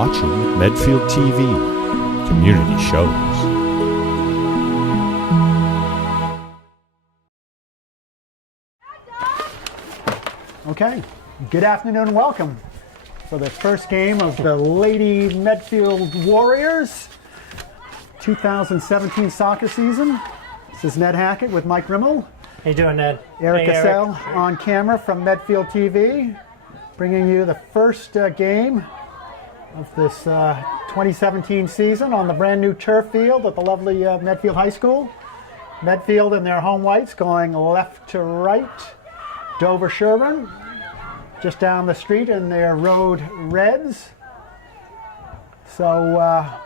watching Medfield TV, Community Shows. Okay, good afternoon and welcome for the first game of the Lady Medfield Warriors 2017 soccer season. This is Ned Hackett with Mike Rimmel. How you doing, Ned? Eric Hey, Cassell on camera from Medfield TV, bringing you the first game of this 2017 season on the brand new turf field at the lovely Medfield High School. Medfield in their home whites going left to right. Dover-Sherborn just down the street in their road reds. So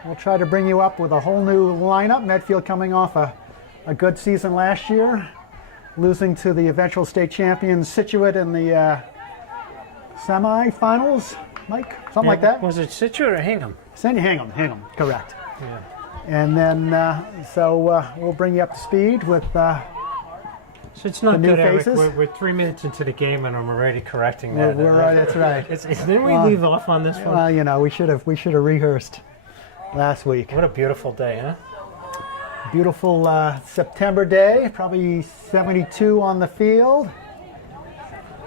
we'll try to bring you up with a whole new lineup. Medfield coming off a good season last year, losing to the eventual state champions Situate in the semi-finals, Mike? Something like that? Was it Situate or Hingham? Hingham, correct. Yeah. And then, we'll bring you up to speed with So it's not the new good, Eric. faces. We're 3 minutes into the game and I'm already correcting that. we're right, that's right. Didn't we leave off on this one? Well, you know, we should have rehearsed last week. What a beautiful day, huh? Beautiful September day, probably 72 on the field.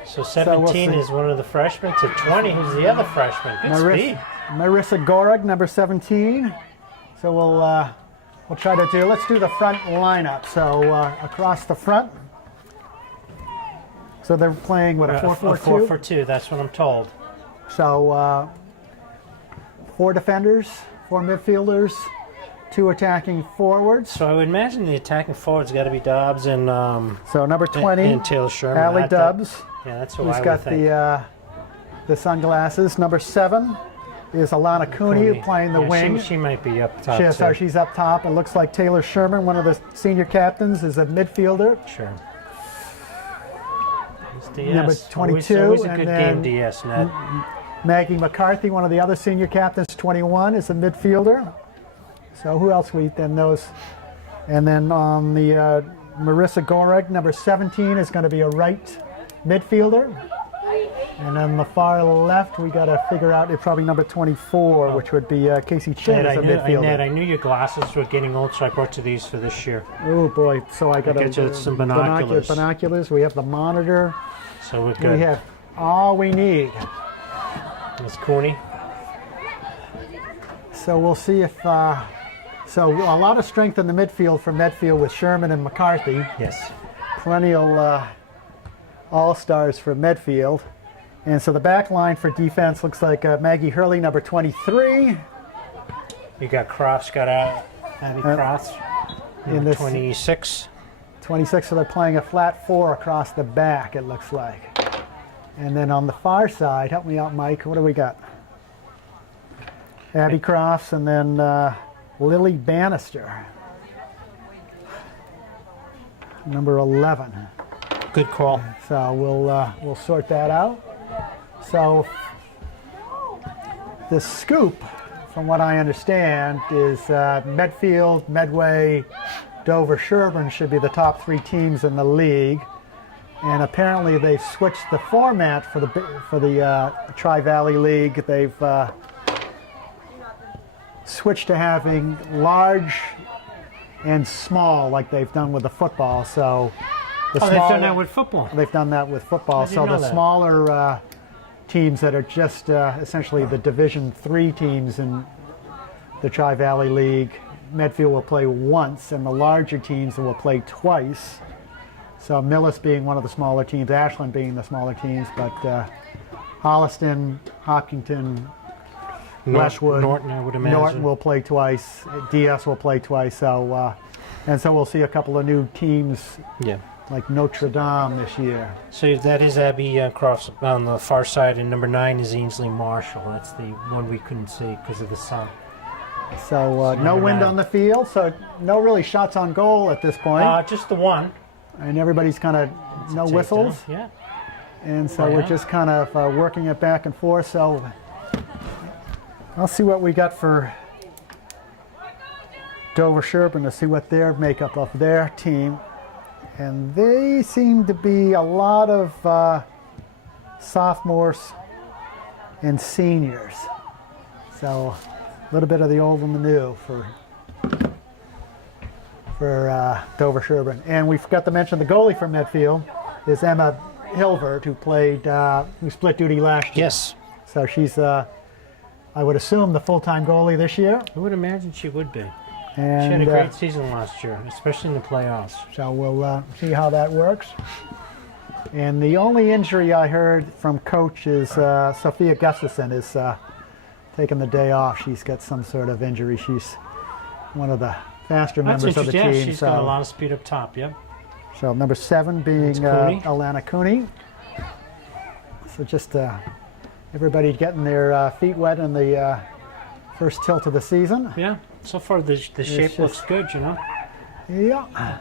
So 17 see. is one of the freshmen to 20. Who's the other freshman? Good speed. Marissa Goreg, number 17. So we'll try to let's do the front lineup. So across the front. So they're playing what, a 4-4-2? 4-4-2, that's what I'm told. So 4 defenders, 4 midfielders, 2 attacking forwards. So I would imagine the attacking forwards got to be Dobbs and So number 20, and Taylor Sherman. Allie Dubbs. Yeah, that's who Who's I would got think. the sunglasses. Number 7 is Alana Cooney playing the wing. She might be up top. So she's up top. It looks like Taylor Sherman, one of the senior captains, is a midfielder. Sure. DS. Number 22, Always a and good then game, DS, Ned. Maggie McCarthy, one of the other senior captains, 21, is a midfielder. So who else we then those? And then on the Marissa Goreg, number 17, is going to be a right midfielder. And on the far left, we got to figure out it's probably number 24, which would be Casey Chin as a midfielder. Ned, I knew your glasses were getting old, so I brought you these for this year. Oh boy! So I got I'll get you some binoculars. Binoculars. We have the monitor. So we're good. We have all we need. Miss Cooney. So we'll see if. So a lot of strength in the midfield for Medfield with Sherman and McCarthy. Yes. Perennial all-stars for Medfield. And so the back line for defense looks like Maggie Hurley, number 23. You got Crofts, got Abby Crofts, In this 26. 26, so they're playing a flat 4 across the back, it looks like. And then on the far side, help me out, Mike, what do we got? Abby Crofts and then Lily Bannister, number 11. Good call. So we'll sort that out. So the scoop, from what I understand, is Medfield, Medway, Dover-Sherborn should be the top 3 teams in the league, and apparently they've switched the format for the Tri-Valley League. They've switched to having large and small, like they've done with the football. So They've done that with football. They've done that with football. So the smaller teams that are just essentially the Division III teams in the Tri-Valley League, Medfield will play once, and the larger teams will play twice. So Millis being one of the smaller teams, Ashland being the smaller teams, but Holliston, Hopkinton, Westwood, Norton, I would imagine. Norton will play twice. DS will play twice. So and so we'll see a couple of new teams. Yeah. Like Notre Dame this year. So that is Abby Crofts on the far side, and number 9 is Ainsley Marshall. That's the one we couldn't see because of the sun. So no wind on the field, so no really shots on goal at this point. Just the one. And everybody's kind of no whistles. Yeah. And so we're just kind of working it back and forth. So I'll see what we got for Dover-Sherborn to see what their makeup of their team. And they seem to be a lot of sophomores and seniors. So a little bit of the old and the new for Dover-Sherborn. And we forgot to mention the goalie from Medfield is Emma Hilvert, who split duty last year. Yes. So she's, I would assume, the full-time goalie this year. I would imagine she would be. And She had a great season last year, especially in the playoffs. so we'll see how that works. And the only injury I heard from coach is Sophia Gustafson is taking the day off. She's got some sort of injury. She's one of the faster That's members of the interesting. team. Yeah, she's got a lot of speed up top, yep. So number 7 being Cooney. Alana Cooney. So just everybody getting their feet wet in the first tilt of the season. Yeah, so far the shape looks good, you know. Yeah.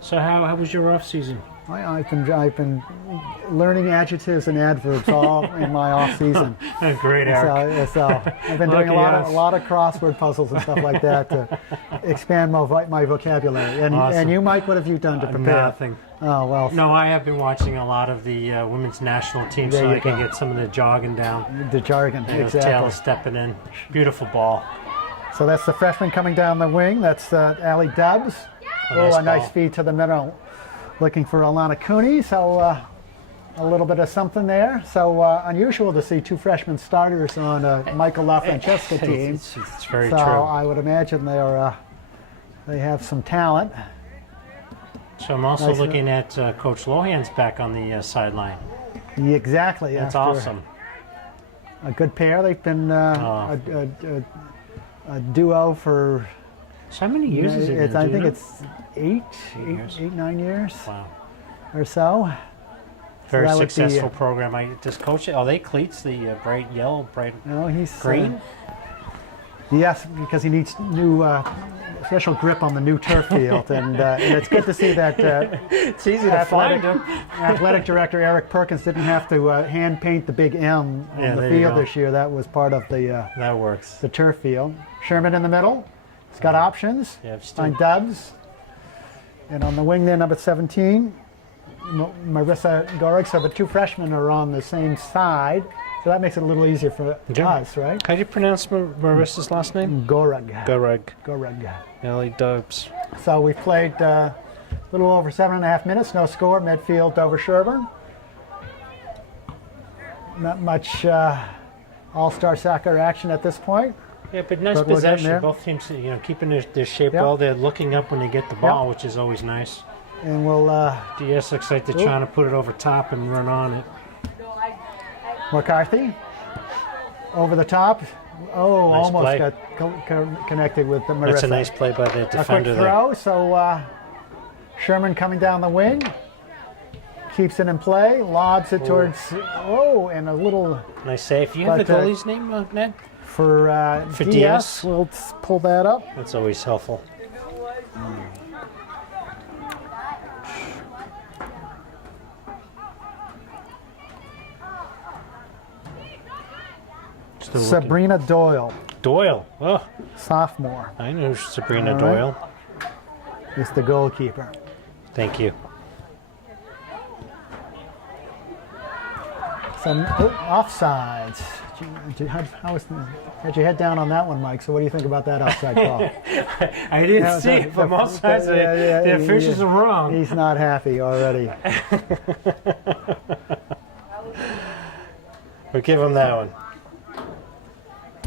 So how was your off season? I've been learning adjectives and adverbs all in my off season. Great, Eric. So I've been doing a lot of crossword puzzles and stuff like that to expand my vocabulary. And Awesome. and you, Mike, what have you done to prepare? Nothing. Oh well. No, I have been watching a lot of the women's national team, There so you I can go. get some of the jogging down. The jargon, exactly. Taylor stepping in. Beautiful ball. So that's the freshman coming down the wing. That's Allie Dubs. Nice a nice ball. feed to the middle. Looking for Alana Cooney. So a little bit of something there. So unusual to see 2 freshman starters on a Michael LaFrancesca team. It's very So true. I would imagine they have some talent. So I'm also Nice. looking at Coach Lohan's back on the sideline. Exactly. That's after awesome. A good pair. They've been a duo for. So how many years is it? I Do you think know? it's 8, years. 9 years Wow. or so. Very that would be, successful program. Does Coach, are they cleats, the bright yellow, bright No, he's green? Yes, because he needs new special grip on the new turf field, and it's good to see that It's easy to find them. athletic director Eric Perkins didn't have to hand paint the big M Yeah, on the there you field go. this year. That was part of the That works. turf field. Sherman in the middle. He's got options. Yeah, still- Find Dubs. And on the wing there, number 17, Marissa Gorig. So the 2 freshmen are on the same side. So that makes it a little easier for Yeah. us, right? How do you pronounce Marissa's last name? Gorig. Gareg. Ellie Dubs. So we've played a little over 7.5 minutes. No score. Medfield, Dover-Sherborn. Not much all-star soccer action at this point. Yeah, but nice But we're getting possession. there. Both teams, keeping their shape Yep. well. They're looking up when they get the ball, which is always nice. And we'll DS looks like they're trying to put it over top and run on it. McCarthy over the top. Oh, Nice almost play. got connected with the Marissa. That's a nice play by the A quick defender there. throw. So Sherman coming down the wing. Keeps it in play. Lobs it towards. Oh, and a little Nice save. You have But, the goalie's name, Ned? for DS. DS. We'll pull that up. That's always helpful. Still looking. Sabrina Doyle, Doyle. Oh, sophomore, I knew Sabrina All right. Doyle. is the goalkeeper. Thank you. Some offsides. Had your head down on that one, Mike. So what do you think about that offside call? I didn't Yeah, see it from all sides. The officials are wrong. He's not happy already. We'll give him that one.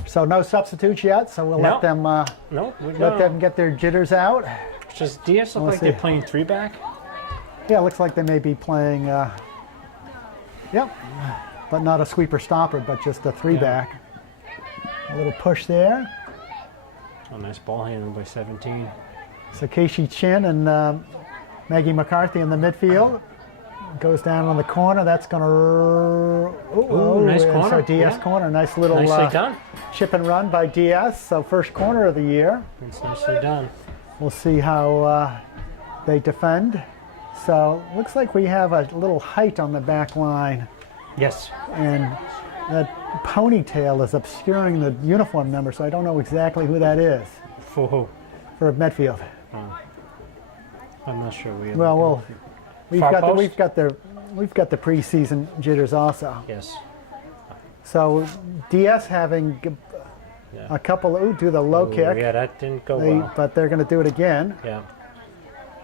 So no substitutes yet. So we'll No. let them No, let them get their jitters out. Does DS look Let's like they're see. playing 3-back? Yeah, it looks like they may be playing. Yep, but not a sweeper stopper, but just a 3-back. A little push there. Oh, nice ball handling by 17. So Casey Chin and Maggie McCarthy in the midfield. Goes down on the corner. That's going to. Ooh, nice and corner, So DS yeah. corner. Nice little Nicely done. chip and run by DS. So first corner of the year. It's nicely done. We'll see how they defend. So looks like we have a little height on the back line. Yes. And that ponytail is obscuring the uniform number, so I don't know exactly who that is For who? for Medfield. I'm not sure. Well, we've Far got post? we've got the preseason jitters also. Yes. So DS having a couple, do the low kick. Yeah, that didn't go well. But they're going to do it again. Yeah.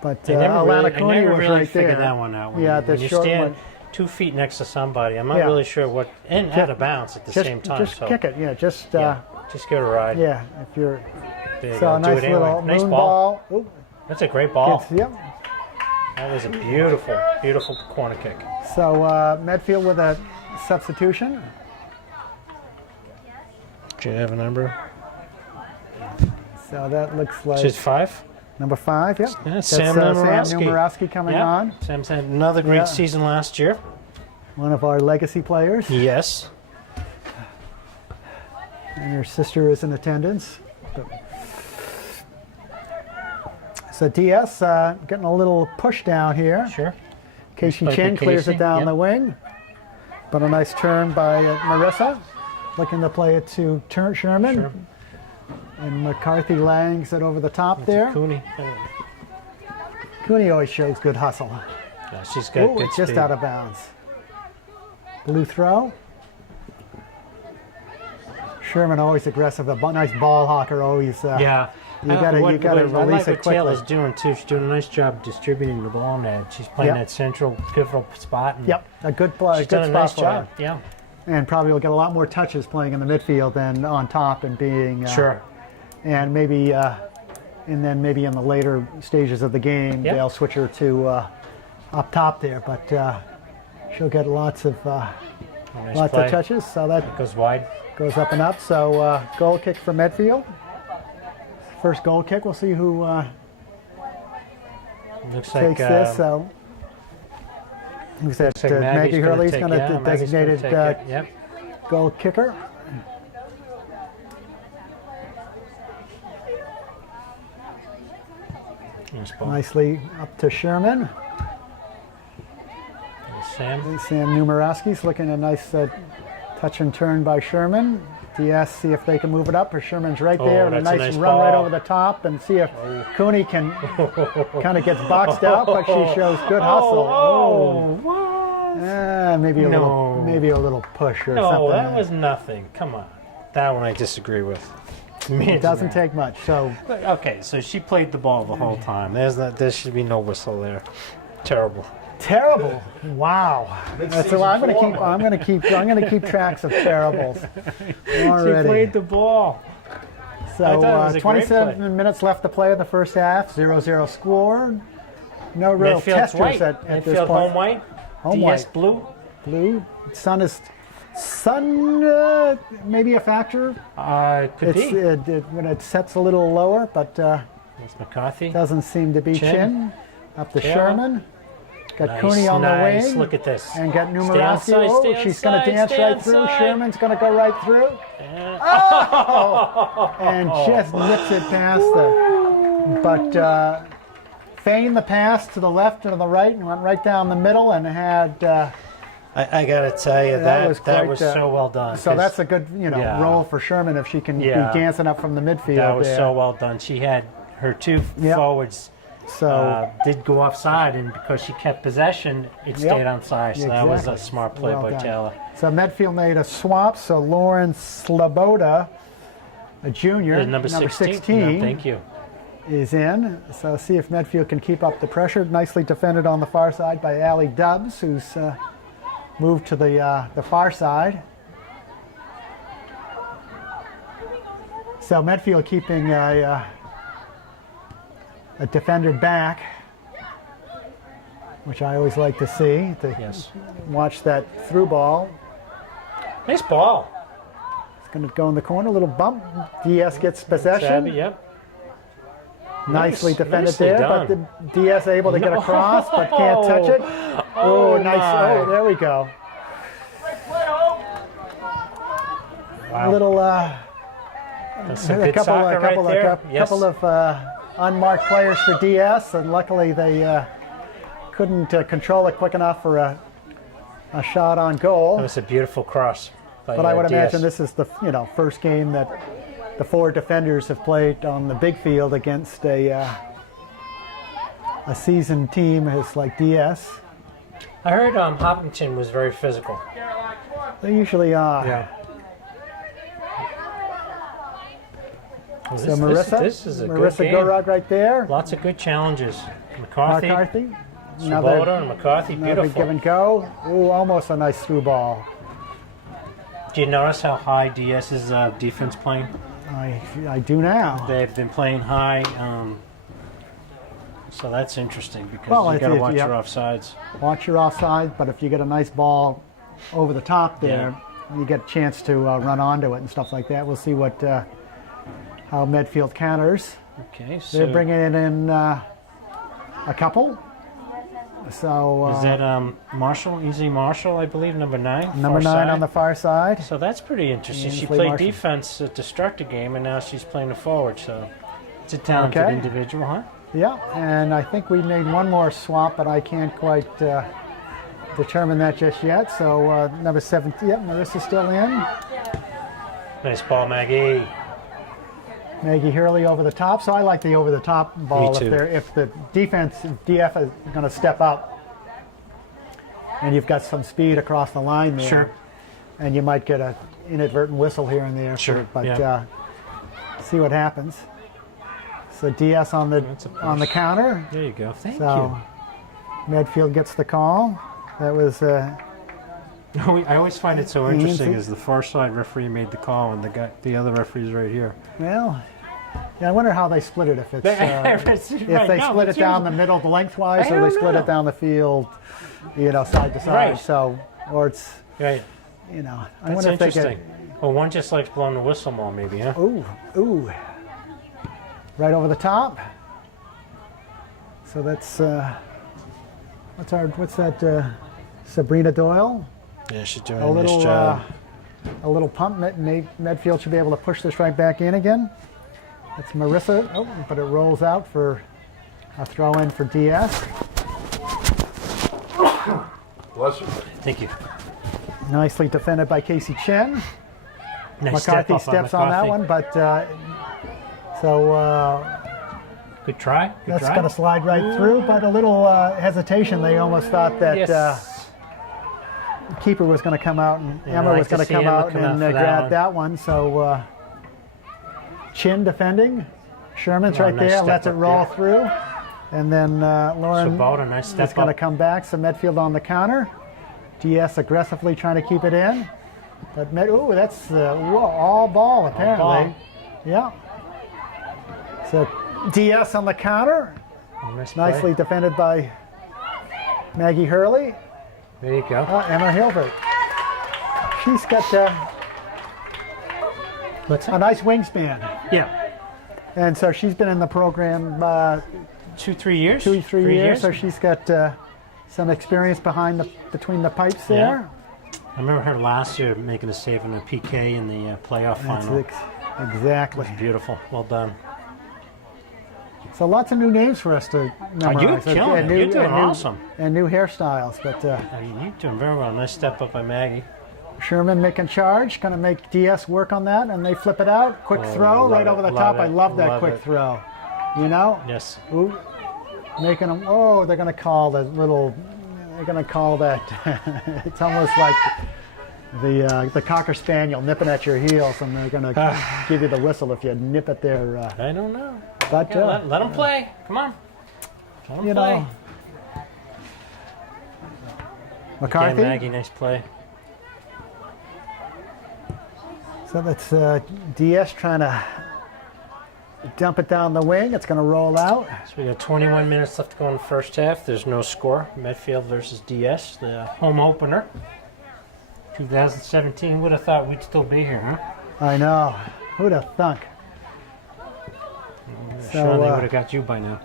But I Alana Cooney never was really right figured there. that one out. When Yeah, you, the when you short stand one. 2 feet next to somebody, I'm not Yeah. really sure what, and out of bounds at the same time. Just so, kick it, yeah. Just give it a ride. yeah. If you're There you so go. a Do nice it anyway. little Nice moon ball. ball. Ooh, That's a great ball. yep. That was a beautiful, beautiful corner kick. So Medfield with a substitution. Do you have a number? So that looks like She's 5. number 5. Yep. Yeah, That's Sam Sam Numerowski. Numerowski coming Yeah. on. Sam's had another great Yeah. season last year. One of our legacy players. Yes. And her sister is in attendance. So DS getting a little push down here. Sure. Casey Like Chen with clears Casey, it down yep. the wing. But a nice turn by Marissa. Looking to play it to Sherman. Sure. And McCarthy langs it over the top there. Cooney. Cooney always shows good hustle. Yeah, she's got Ooh, good just speed. out of bounds. Blue throw. Sherman always aggressive. A nice ball hawker always. Yeah. You gotta what release I like it what Taylor's quickly. doing too. She's doing a nice job distributing the ball now. She's playing Yep. that central pivotal spot. And Yep, a good play. She's Good done a spot nice for job. her. Yeah. And probably will get a lot more touches playing in the midfield than on top and being. Sure. And maybe, and then maybe in the later stages of the game, Yep. they'll switch her to up top there. But she'll get lots of Nice play. touches. So that Goes wide. goes up and up. So goal kick for Medfield. First goal kick. We'll see who Looks like takes this. So who's that? looks like Maggie Hurley's take- going to yeah, Maggie's gonna designated take it. Yep. goal kicker. Nice ball. Nicely up to Sherman. Sam. Sam Numerowski's looking a nice touch and turn by Sherman. DS, see if they can move it up. Or Sherman's right there, and a that's a nice nice run right ball. over the top, and see if Cooney can kind of gets boxed out, but she shows good hustle. Oh, what? Maybe a No. little push or No, something. that was nothing. Come on. That one I disagree with. It doesn't take much. So Okay, so she played the ball the whole time. There should be no whistle there. Terrible. terrible. Wow. So I'm going to keep tracks of terribles already. She played the ball. I thought it was So a great 27 minutes left to play in the first half. 0-0 score. No real Midfield's testers white. at this Midfield point. home white. Home DS white. blue. Blue. Sun maybe a factor. Could be. When it sets a little lower, but That's McCarthy. doesn't seem to be Chin. Chin. Up to Taylor. Sherman. Got Nice, Cooney on nice. the wing. Look at this. And got Stay Numerowski. outside, Oh, stay she's going to outside, dance stay right through. outside. Sherman's going to go right through. And- And just nips it past her. But feigned the pass to the left and to the right and went right down the middle and had. I got to tell you, that was quite, so well done. So 'cause that's a good Yeah. role for Sherman if she can Yeah. be dancing up from the midfield. that was there. so well done. She had her two Yep. forwards So did go offside, and because she kept possession, it stayed onside. So that was a Exactly. smart play Well by done. Taylor. So Medfield made a swap. So Lauren Sloboda, a junior, Number 16. No, thank you. is in. So see if Medfield can keep up the pressure. Nicely defended on the far side by Allie Dubbs, who's moved to the far side. So Medfield keeping a defender back, which I always like to see, to Yes. watch that through ball. Nice ball. It's going to go in the corner, a little bump. DS gets possession. Savvy, yep. Nicely Nice. defended Nicely there, done. but the DS able to get across, but can't touch it. Oh, nice. my. Oh, there we go. Wow. A little, That's some a good couple, soccer right there. Yes. couple of unmarked players for DS, and luckily they couldn't control it quick enough for a shot on goal. That was a beautiful cross. By, But I would DS. imagine this is the first game that the four defenders have played on the big field against a seasoned team as like DS. I heard Hopkinton was very physical. They usually are. Yeah. Well, So Marissa, this is a good Marissa game. Gorog right there. Lots of good challenges. McCarthy, Another Swoboda, and McCarthy, beautiful. give and go. Ooh, almost a nice through ball. Do you notice how high DS's defense playing? I do now. They've been playing high, so that's interesting because Well, you got to watch yep. your offsides. Watch your offside, but if you get a nice ball over the top there, you get a chance to run onto it and stuff like that. We'll see what how Medfield counters. Okay, so They're bringing it in a couple. So is that Marshall, Easy Marshall, I believe, number 9? number far 9 side? on the far side. So that's pretty interesting. She Ainsley played Marshall. defense to start the game, and now she's playing the forward. So it's a talented Okay. individual, huh? Yeah, and I think we made one more swap, but I can't quite determine that just yet. So number 7, yep, Marissa's still in. Nice ball, Maggie. Maggie Hurley over the top. So I like the over the top ball Me too. if the defense, DF is going to step up and you've got some speed across the line there. Sure. And you might get an inadvertent whistle here and there. Sure, But yeah. see what happens. So DS on That's a the push. counter. There you go. Thank So Medfield gets the call. That was you. I always find it so interesting Ainsley. is the far side referee made the call and the other referee's right here. well. Yeah, I wonder how they split it. If it's if they split it down the middle lengthwise, I or they don't split know. it down the field, side to side. Right. So, or it's Right. I That's wonder if they interesting. Well, one just likes blowing the whistle more, maybe, huh? ooh, right over the top. So that's what's that? Sabrina Doyle. Yeah, she's doing A a nice little job. a little pump. Medfield should be able to push this right back in again. It's Marissa. Oh, but it rolls out for a throw in for DS. Bless you. Thank you. Nicely defended by Casey Chen. Nice step McCarthy up steps on that McCarthy. one, but Good try. Good that's try. going to slide right through. But a little hesitation. They almost thought that Yes. the keeper was going to come out and Yeah, Emma I like was to going to see come Emma out come and out for that grab one. that one. So Chin defending. Sherman's Oh, right nice there. step Lets it up roll there. through. And then Lauren Swoboda, nice is step going to up. come back. So Medfield on the counter. DS aggressively trying to keep it in. But that's all ball apparently. ball. Yeah. So DS on the counter. Oh, nice play. Nicely defended by Maggie Hurley. There you go. Emma Hilbert. She's got What's a nice wingspan. Yeah. And so she's been in the program 2-3 years. 2-3 years. So she's got some experience between the pipes there. I remember her last year making a save on a PK in the playoff That's final. exactly. Beautiful. Well done. So lots of new names for us to memorize. You're killing it. You're doing awesome. And new hairstyles. But You're doing very well. Nice step up by Maggie. Sherman making charge, going to make DS work on that, and they flip it out. Quick throw love right it, over the love top. I it, love that love quick it. throw. You know? Yes. Ooh, making them. Oh, they're going to call the little. They're going to call that. It's almost like the cocker spaniel nipping at your heels, and they're going to give you the whistle if you nip at their. I don't know. But Yeah, let them play. Come on. Let them you play. know, McCarthy. Yeah, Maggie, nice play. So that's DS trying to dump it down the wing. It's going to roll out. So we got 21 minutes left to go in the first half. There's no score. Medfield versus DS, the home opener. 2017. Would have thought we'd still be here, huh? I know. Who'd have thunk? Sure, they would have got you by now.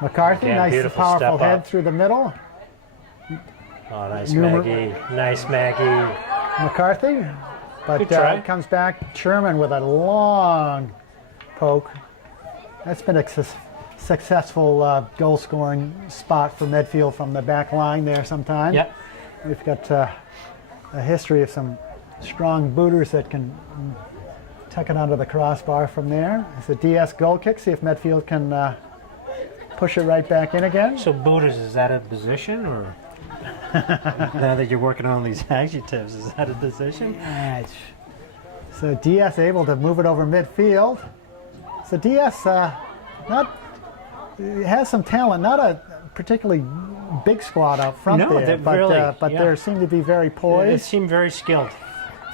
McCarthy, Again, nice beautiful powerful step head up. through the middle. Oh, nice Numer- Maggie. Nice Maggie. McCarthy, but Good try. it comes back. Sherman with a long poke. That's been a successful goal-scoring spot for Medfield from the back line there sometime. Yep. We've got a history of some strong booters that can tuck it onto the crossbar from there. It's a DS goal kick. See if Medfield can push it right back in again. So Buddhas, is that a position or? Now that you're working on these adjectives, is that a decision? So DS able to move it over midfield. So DS has some talent, not a particularly big squad out front there, but they seem to be very poised. They seem very skilled.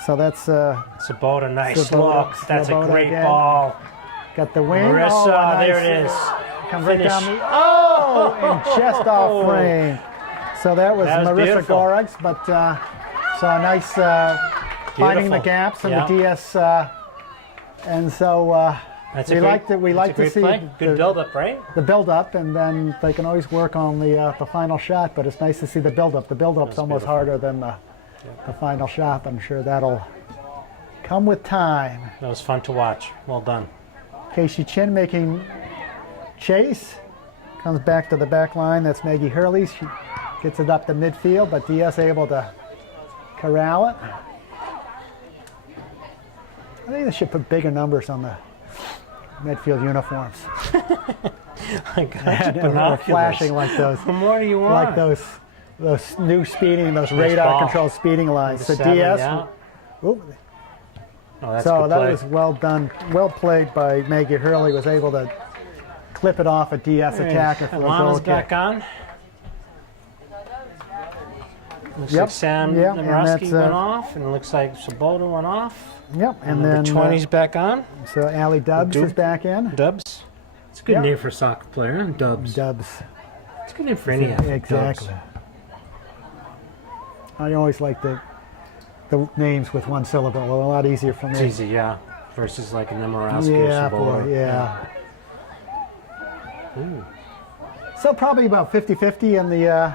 So that's Sabota, nice Sabota, look. That's Sabota a great again. ball. Got the wing. Marissa, Nice. there it is. Comes right Finish. down the and just off frame. So that was Marissa beautiful. Gorags, but so a nice finding the gaps in the DS, and so That's we a great, like to that's a see great play. Good build-up, right? the build up, and then they can always work on the final shot. But it's nice to see the build up. The build up's almost harder than the final shot. I'm sure that'll come with time. That was fun to watch. Well done. Casey Chin making chase. Comes back to the back line. That's Maggie Hurley. She gets it up to midfield, but DS able to corral it. I think they should put bigger numbers on the Medfield uniforms. I got And you they're binoculars. flashing like those. What more do you want? Like those new speeding, those radar controlled speeding lines. So DS. Ooh, Oh, that's so good that play. was well done, well played by Maggie Hurley. Was able to clip it off a DS attacker for a goal Alana's kick. back on. Looks Yep. like Sam Yep, and Namrowski that's, went off, and it looks like Sabota went off. Yep, and Number then 20's back on. so Allie Dubs is back in. Dubs. It's a good Yep. name for a soccer player, huh? Dubs. Dubs, It's a good name for any athlete. exactly. Dubs. I always like the names with one syllable. A lot easier for me. It's easy, yeah. Versus like a Namrowski Yeah, or Sabota. boy, yeah. Ooh. So probably about 50-50 in the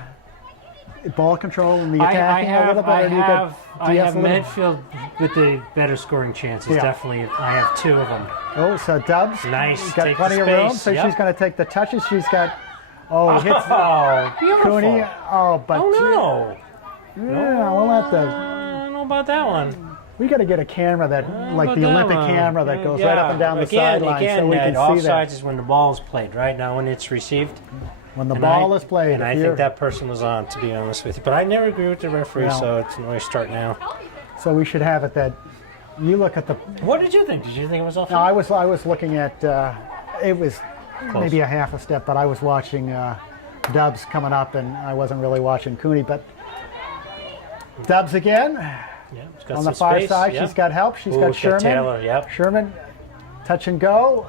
ball control and the attacking a little bit. I or do you got have DS a little? Medfield with the better scoring chances. Yeah. Definitely, I have two of them. Oh, so Dubs. Nice. Got Take plenty the of room, space. so Yep. she's going to take the touches. She's got, hits Oh, beautiful. Cooney. Oh, but Oh yeah, we'll have to. I don't know about that one. We got to get a camera that, like the About that Olympic one. camera that goes right up and down the sideline, Again, so we can see offsides that is when the ball is played, right? Now when it's received. when the And ball I- is played. And if I you're- think that person was on, to be honest with you. But I never agree with the referee, No. so it's a nice start now. So we should have it that you look at the. What did you think? Did you think it was offside? No, I was looking at. It was maybe a half a step, but I was watching Dubs coming up, and I wasn't really watching Cooney. But Dubs again Yeah, it's got on some the far space, side. yeah. She's got help. She's Ooh, got it's Sherman. Taylor, yep. Sherman, touch and go.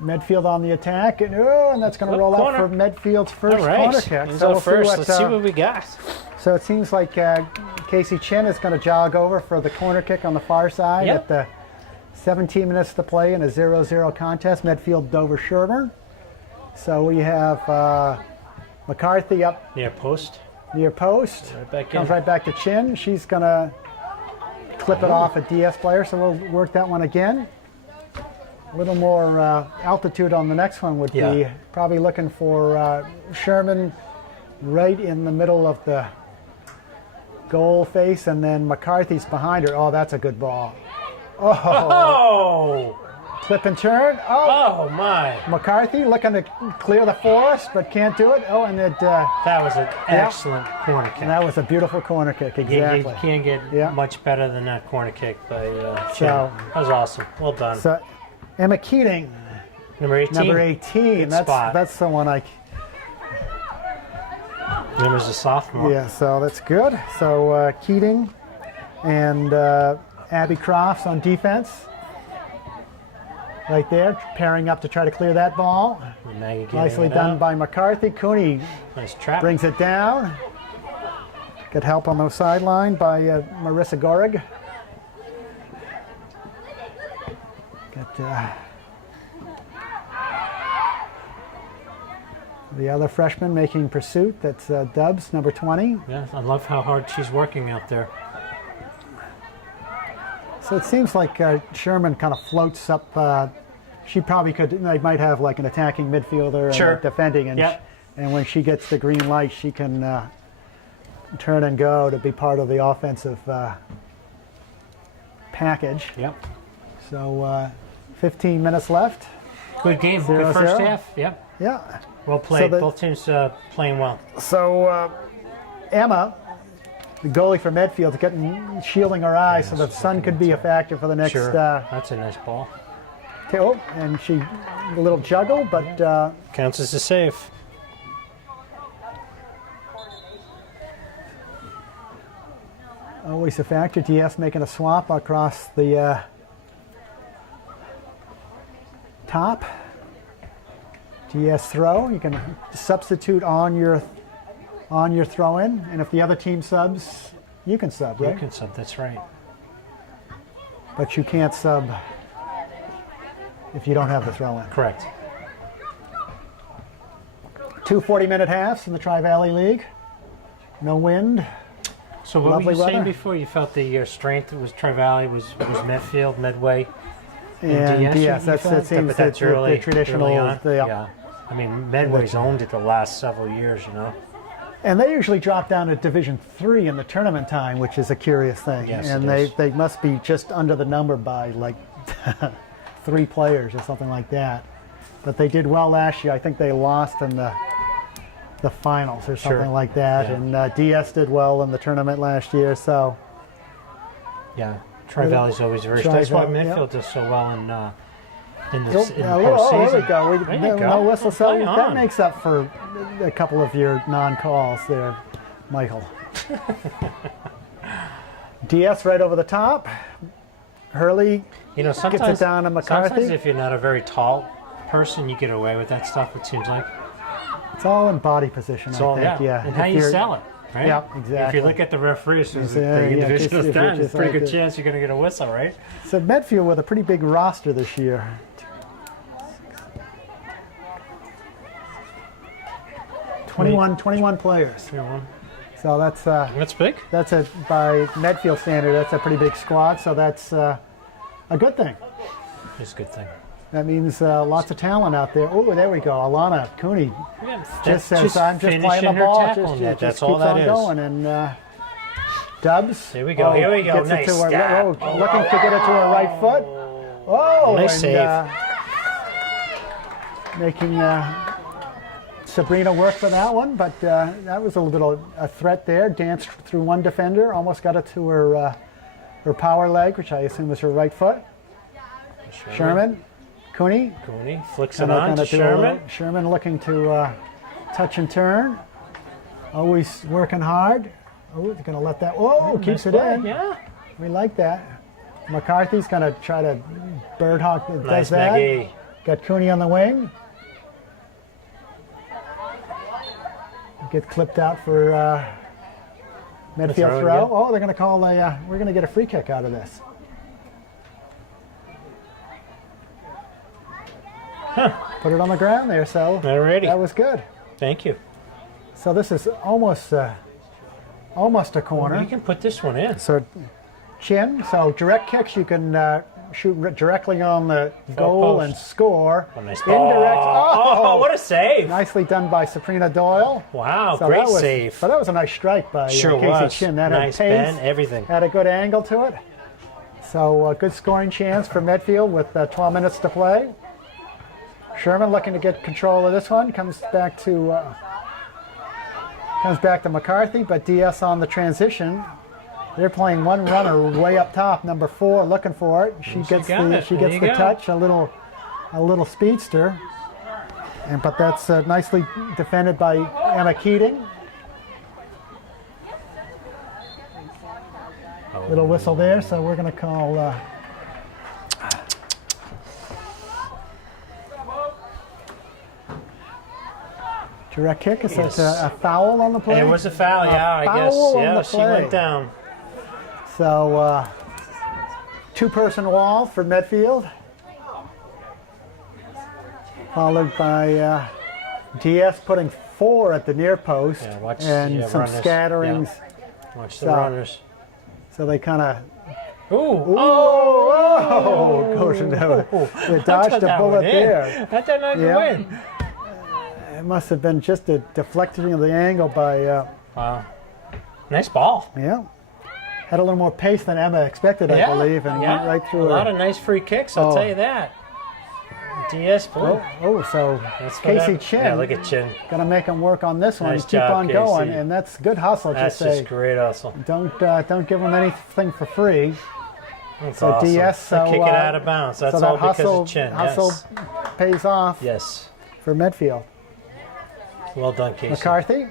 Medfield on the attack, and that's going to Good roll out corner. for Medfield's first All right. corner kick. He's So up we'll first. see what, Let's see what we got. So it seems like Casey Chin is going to jog over for the corner kick on the far side Yep. at the 17 minutes to play in a 0-0 contest. Medfield dover-sherborn. So we have McCarthy up Near post. near post. Right back Comes in. right back to Chin. She's going to clip it off a DS player, so we'll work that one again. A little more altitude on the next one would be Yeah. probably looking for Sherman right in the middle of the goal face, and then McCarthy's behind her. Oh, that's a good ball. Oh, Oh! clip and turn. Oh, Oh my! McCarthy looking to clear the forest, but can't do it. Oh, and That was an excellent corner kick. and that was a beautiful corner kick. You Exactly. can't get Yeah. much better than that corner kick by Chin. So- That was awesome. Well done. So Emma Keating, Number 18. number 18. Good That's spot. that's the one I. Number's a sophomore. Yeah, so that's good. So Keating and Abby Crofts on defense. Right there, pairing up to try to clear that ball. And Maggie getting Nicely it done out. by McCarthy. Cooney Nice trap. brings it down. Good help on the sideline by Marissa Gorig. Got the other freshman making pursuit. That's Dubs, number 20. Yeah, I love how hard she's working out there. So it seems like Sherman kind of floats up. She probably could. They might have like an attacking midfielder and Sure. a defending, and Yep. and when she gets the green light, she can turn and go to be part of the offensive package. Yep. So 15 minutes left. Good game. Good 0-0. first half. Yep. Yeah. Well played. So Both teams playing well. So Emma, the goalie for Medfield, is shielding her eyes so the sun could be a factor for the next. Sure. That's a nice ball. And she a little juggle, but Counts as a save. always a factor. DS making a swap across the top. DS throw. You can substitute on your throw in, and if the other team subs, you can sub, right? You can sub. That's right. But you can't sub if you don't have the throw in. Correct. 2 40-minute halves in the Tri-Valley League. No wind. So what Lovely were you saying weather. before? You felt the strength was Tri-Valley was Medfield, Medway, And DS. that's But seems that's the early, traditional. early on. Yeah. Yeah. I mean, Medway's owned it the last several years. You know. And they usually drop down to Division 3 in the tournament time, which is a curious thing. Yes, and it is. they must be just under the number by like 3 players or something like that. But they did well last year. I think they lost in the finals or something Sure. like that. Yeah. And DS did well in the tournament last year. So Yeah. Tri-Valley's always very. That's why Tri-Valley, Medfield does so well in the in the oh, there we postseason. go. There you No go. whistle. So Play that on. makes up for a couple of your non-calls there, Michael. DS right over the top. Hurley You know, sometimes gets it down to McCarthy. Sometimes if you're not a very tall person, you get away with that stuff. It seems like. It's all in body position, So I think. Yeah. And how If you you're- sell it, right? Yeah, If exactly. you look at the referee, as soon as Yeah, the yeah, division just- is if you're done, just pretty like good it. chance you're going to get a whistle, right? So Medfield with a pretty big roster this year. 21 players. So That's big. that's by Medfield standard, that's a pretty big squad. So that's a good thing. It's a good thing. That means lots of talent out there. Oh, there we go. Alana Cooney just says, "I'm just playing the finishing her ball." tackle net. Just That's keeps all that on is. going. And Dubs. Here we go. Here we go. Gets Nice it to her, stab. looking to get it to her right foot. Oh, Nice and, save. Making Sabrina work for that one, but that was a little bit of a threat there. Danced through one defender, almost got it to her power leg, which I assume was her right foot. Sherman, Cooney. Cooney flicks it Gonna- on to gonna do a Sherman. little- Sherman looking to touch and turn. Always working hard. Oh, they're going to let that. Whoa, keeps Nice it play. in. Yeah. We like that. McCarthy's going to try to bird hawk. Does Nice, that. Maggie. Got Cooney on the wing. Get clipped out for Medfield throw throw. again. Oh, they're going to call a. We're going to get a free kick out of this. Put it on the ground there, so Alrighty. that was good. Thank you. So this is almost a corner. You can put this one in. So chin. So direct kicks, you can shoot directly on the goal post. and score. Oh, nice Indirect. Oh, what a save. Nicely done by Sabrina Doyle. Wow, So great that was, save. But that was a nice strike by Sure Casey was. Chin. That Nice had pace, bend, everything. had a good angle to it. So a good scoring chance for Medfield with 12 minutes to play. Sherman looking to get control of this one. Comes back to McCarthy, but DS on the transition. They're playing one runner way up top, number 4, looking for it. She gets the touch, a little speedster. But that's nicely defended by Emma Keating. Little whistle there, so we're going to call. Direct kick. Is Yes. that a foul on the play? It was a foul, yeah, I guess. foul on Yeah, the she play. went down. So, two-person wall for Medfield, followed by DS putting 4 at the near post Yeah, watch, and some runners. scatterings. Yeah. Watch the So- runners. So they kind of Ooh. oh, goes into they dodged a bullet there. That did not Yeah. go in. It must have been just a deflecting of the angle by Wow. Nice ball. yeah. Had a little more pace than Emma expected, I believe, and went right through a lot her. of nice free kicks, I'll Oh. tell you that. DS blue. So That's what Casey happened. Chin. Yeah, look at Chin. Gonna make him work on this one. Nice Keep job, on going, Casey. and that's good hustle. That's just great hustle. Don't give him anything for free. That's So awesome. DS, They so kick it out of bounds. That's so all that because of Chin. hustle pays off Yes. for Medfield. Well done, Casey. McCarthy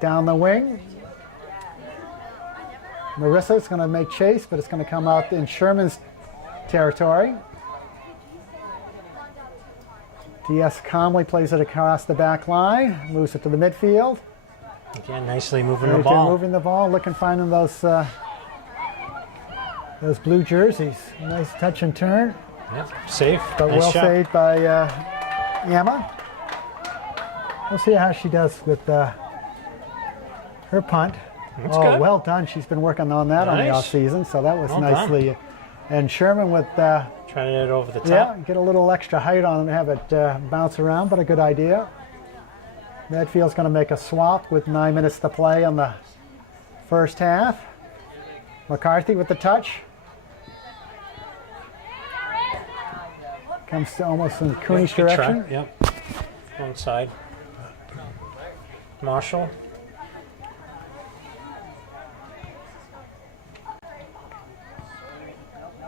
down the wing. Marissa's going to make chase, but it's going to come out in Sherman's territory. DS calmly plays it across the back line, moves it to the midfield. Again, nicely moving the ball. Moving the ball, finding those blue jerseys. Nice touch and turn, Yep. Safe. but Nice well shot. saved by Emma. We'll see how she does with her punt. That's good. Well done. She's been working on that on the Nice. off season, so that was Well nicely. And Sherman with Trying it over the top. get a little extra height on it and have it bounce around, but a good idea. Medfield's going to make a swap with 9 minutes to play on the first half. McCarthy with the touch. Comes to almost in Cooney's Good try. direction. Yep. One side. Marshall.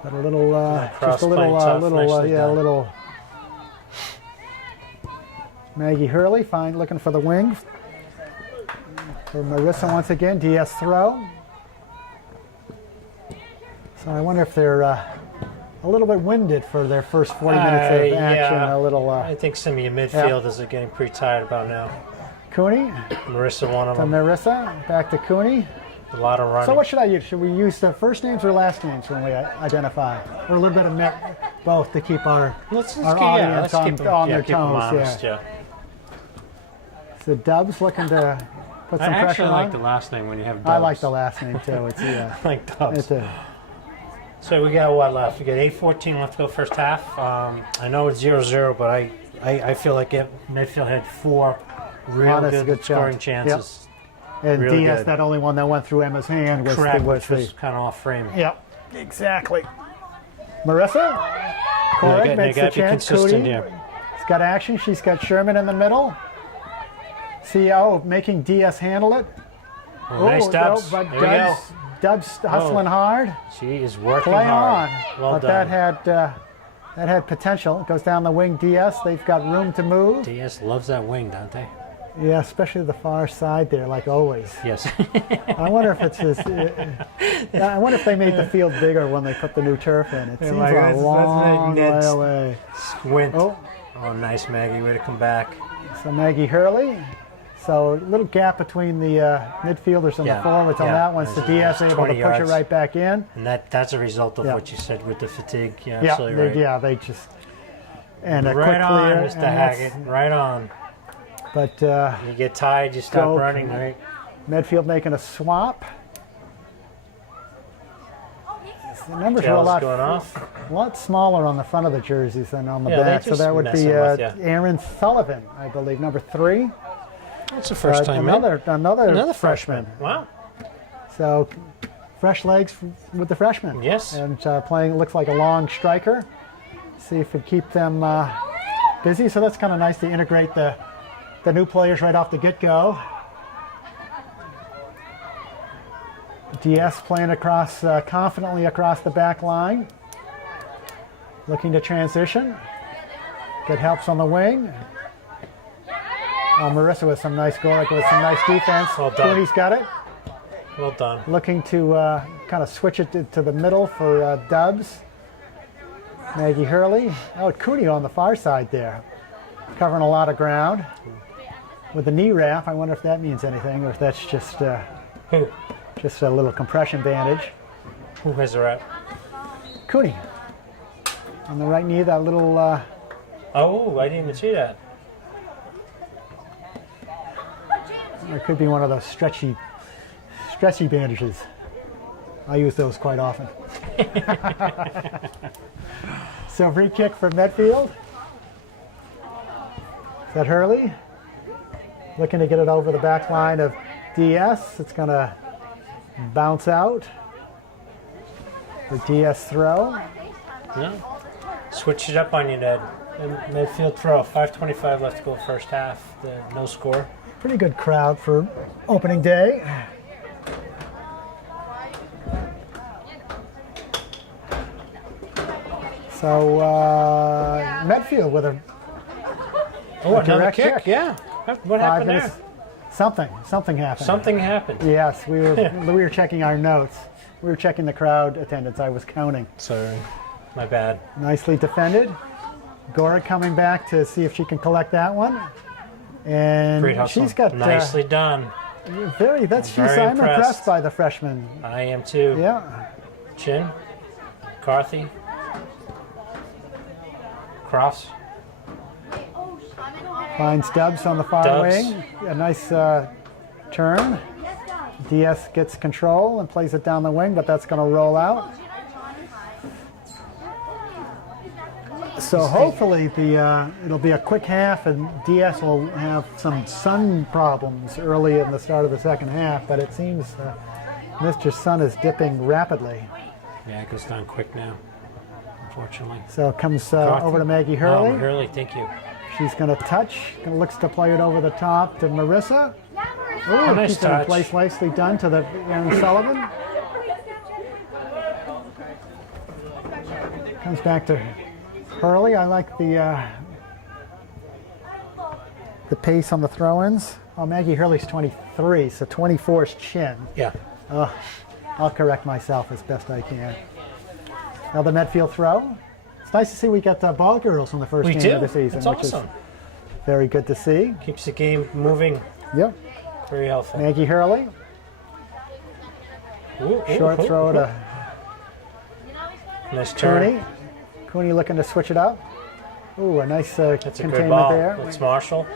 But a little, cross just a little, playing tough, nicely a done. little. Maggie Hurley, fine, looking for the wing. For Marissa once again, DS throw. So I wonder if they're a little bit winded for their first 40 minutes of action. Yeah. A little. I think some of your midfielders are getting pretty tired about now. Cooney Marissa, one of to them. Marissa, back to Cooney. A lot of running. So what should I use? Should we use the first names or last names when we identify? Or a little bit of both to keep our Let's audience keep them, on their keep them toes. honest, yeah. So Dubs looking to put some I pressure actually on. like the last name when you have Dubs. I like the last name too. It's I like Dubs. it's So we got what left? We got 8:14 left to go first half. I know it's 0-0, but I feel like Medfield had 4 real good scoring shot. chances. and really DS, good. that only one that went through Emma's hand was Correct, the, which was kind of off frame. Yep, exactly. Marissa, Corey They makes the got to be chance. consistent Cootie, here. she's got action. She's got Sherman in the middle. CO making DS handle it. Oh, nice Dubs. But There we go. Dubs hustling hard. She is working Play hard. on. Well but done. that had potential. It goes down the wing. DS, they've got room to move. DS loves that wing, don't they? Yeah, especially the far side there, like always. Yes. I wonder if it's I wonder if they made the field bigger when they put the new turf in. It seems like, a that's long way Ned's away. Squint. Oh, Oh, nice, Maggie. Way to come back. so Maggie Hurley. So a little gap between the midfielders and Yeah, the forwards on yeah. that one. So There's DS able to 20 push it yards. right back in. And that's a result of Yeah. what you said with the fatigue. Yeah, Yeah, absolutely right. they just and a Right quick on, clear. Mr. and that's- Haggett. Right on. But You get tired, you stop Go. running, right? Medfield making a swap. The numbers are Tails going off. a lot smaller on the front of the jerseys than on the Yeah, they back. So just that would be messing with ya. Aaron Sullivan, I believe, number 3. That's the first time in. Another freshman. Wow. So fresh legs with the freshmen. Yes. And playing looks like a long striker. See if we keep them busy. So that's kind of nice to integrate the new players right off the get-go. DS playing across confidently across the back line. Looking to transition. Good helps on the wing. Marissa with some nice goal, with some nice defense. Well done. Cooney's got it. Well done. Looking to kind of switch it to the middle for Dubs. Maggie Hurley. Oh, Cooney on the far side there. Covering a lot of ground. With the knee wrap, I wonder if that means anything or if that's just Who? just a little compression bandage. Who has the rep? Cooney. On the right knee, that little... Oh, I didn't even see that. it could be one of those stretchy bandages. I use those quite often. So free kick for Medfield. Is that Hurley? Looking to get it over the back line of DS. It's going to bounce out. The DS throw. No. Switch it up on you, Ned. And Medfield throw. 5:25 left to go first half. No score. Pretty good crowd for opening day. So Medfield with a another direct kick. kick. Yeah. What 5 happened minutes. there? Something happened. Something happened. Yes, we were checking our notes. We were checking the crowd attendance. I was counting. Sorry, my bad. Nicely defended. Gora coming back to see if she can collect that one. And Great hustle. she's got Nicely done. I'm Very impressed impressed by the freshman. I am too. Yeah. Chin, McCarthy, Cross. Finds Dubs on the far Dubs. wing. A nice turn. DS gets control and plays it down the wing, but that's going to roll out. So hopefully it'll be a quick half, and DS will have some sun problems early in the start of the second half. But it seems Mr. Sun is dipping rapidly. Yeah, it goes down quick now, unfortunately. So it comes over to Maggie Hurley. Oh, Hurley, thank you. She's going to touch. Looks to play it over the top to Marissa. Ooh, Nice keeps it in touch. place, nicely done to the Aaron Sullivan. Comes back to Hurley. I like the pace on the throw-ins. Oh, Maggie Hurley's 23, so 24 is Chin. Yeah. I'll correct myself as best I can. Now the Medfield throw. It's nice to see we got ball girls in the first We game do. of the season, It's which awesome. is very good to see. Keeps the game moving. Yep. Very helpful. Maggie Hurley. Short throw to Nice turn. Cooney. Cooney looking to switch it up. Ooh, a nice That's a good containment ball. there. That's Marshall.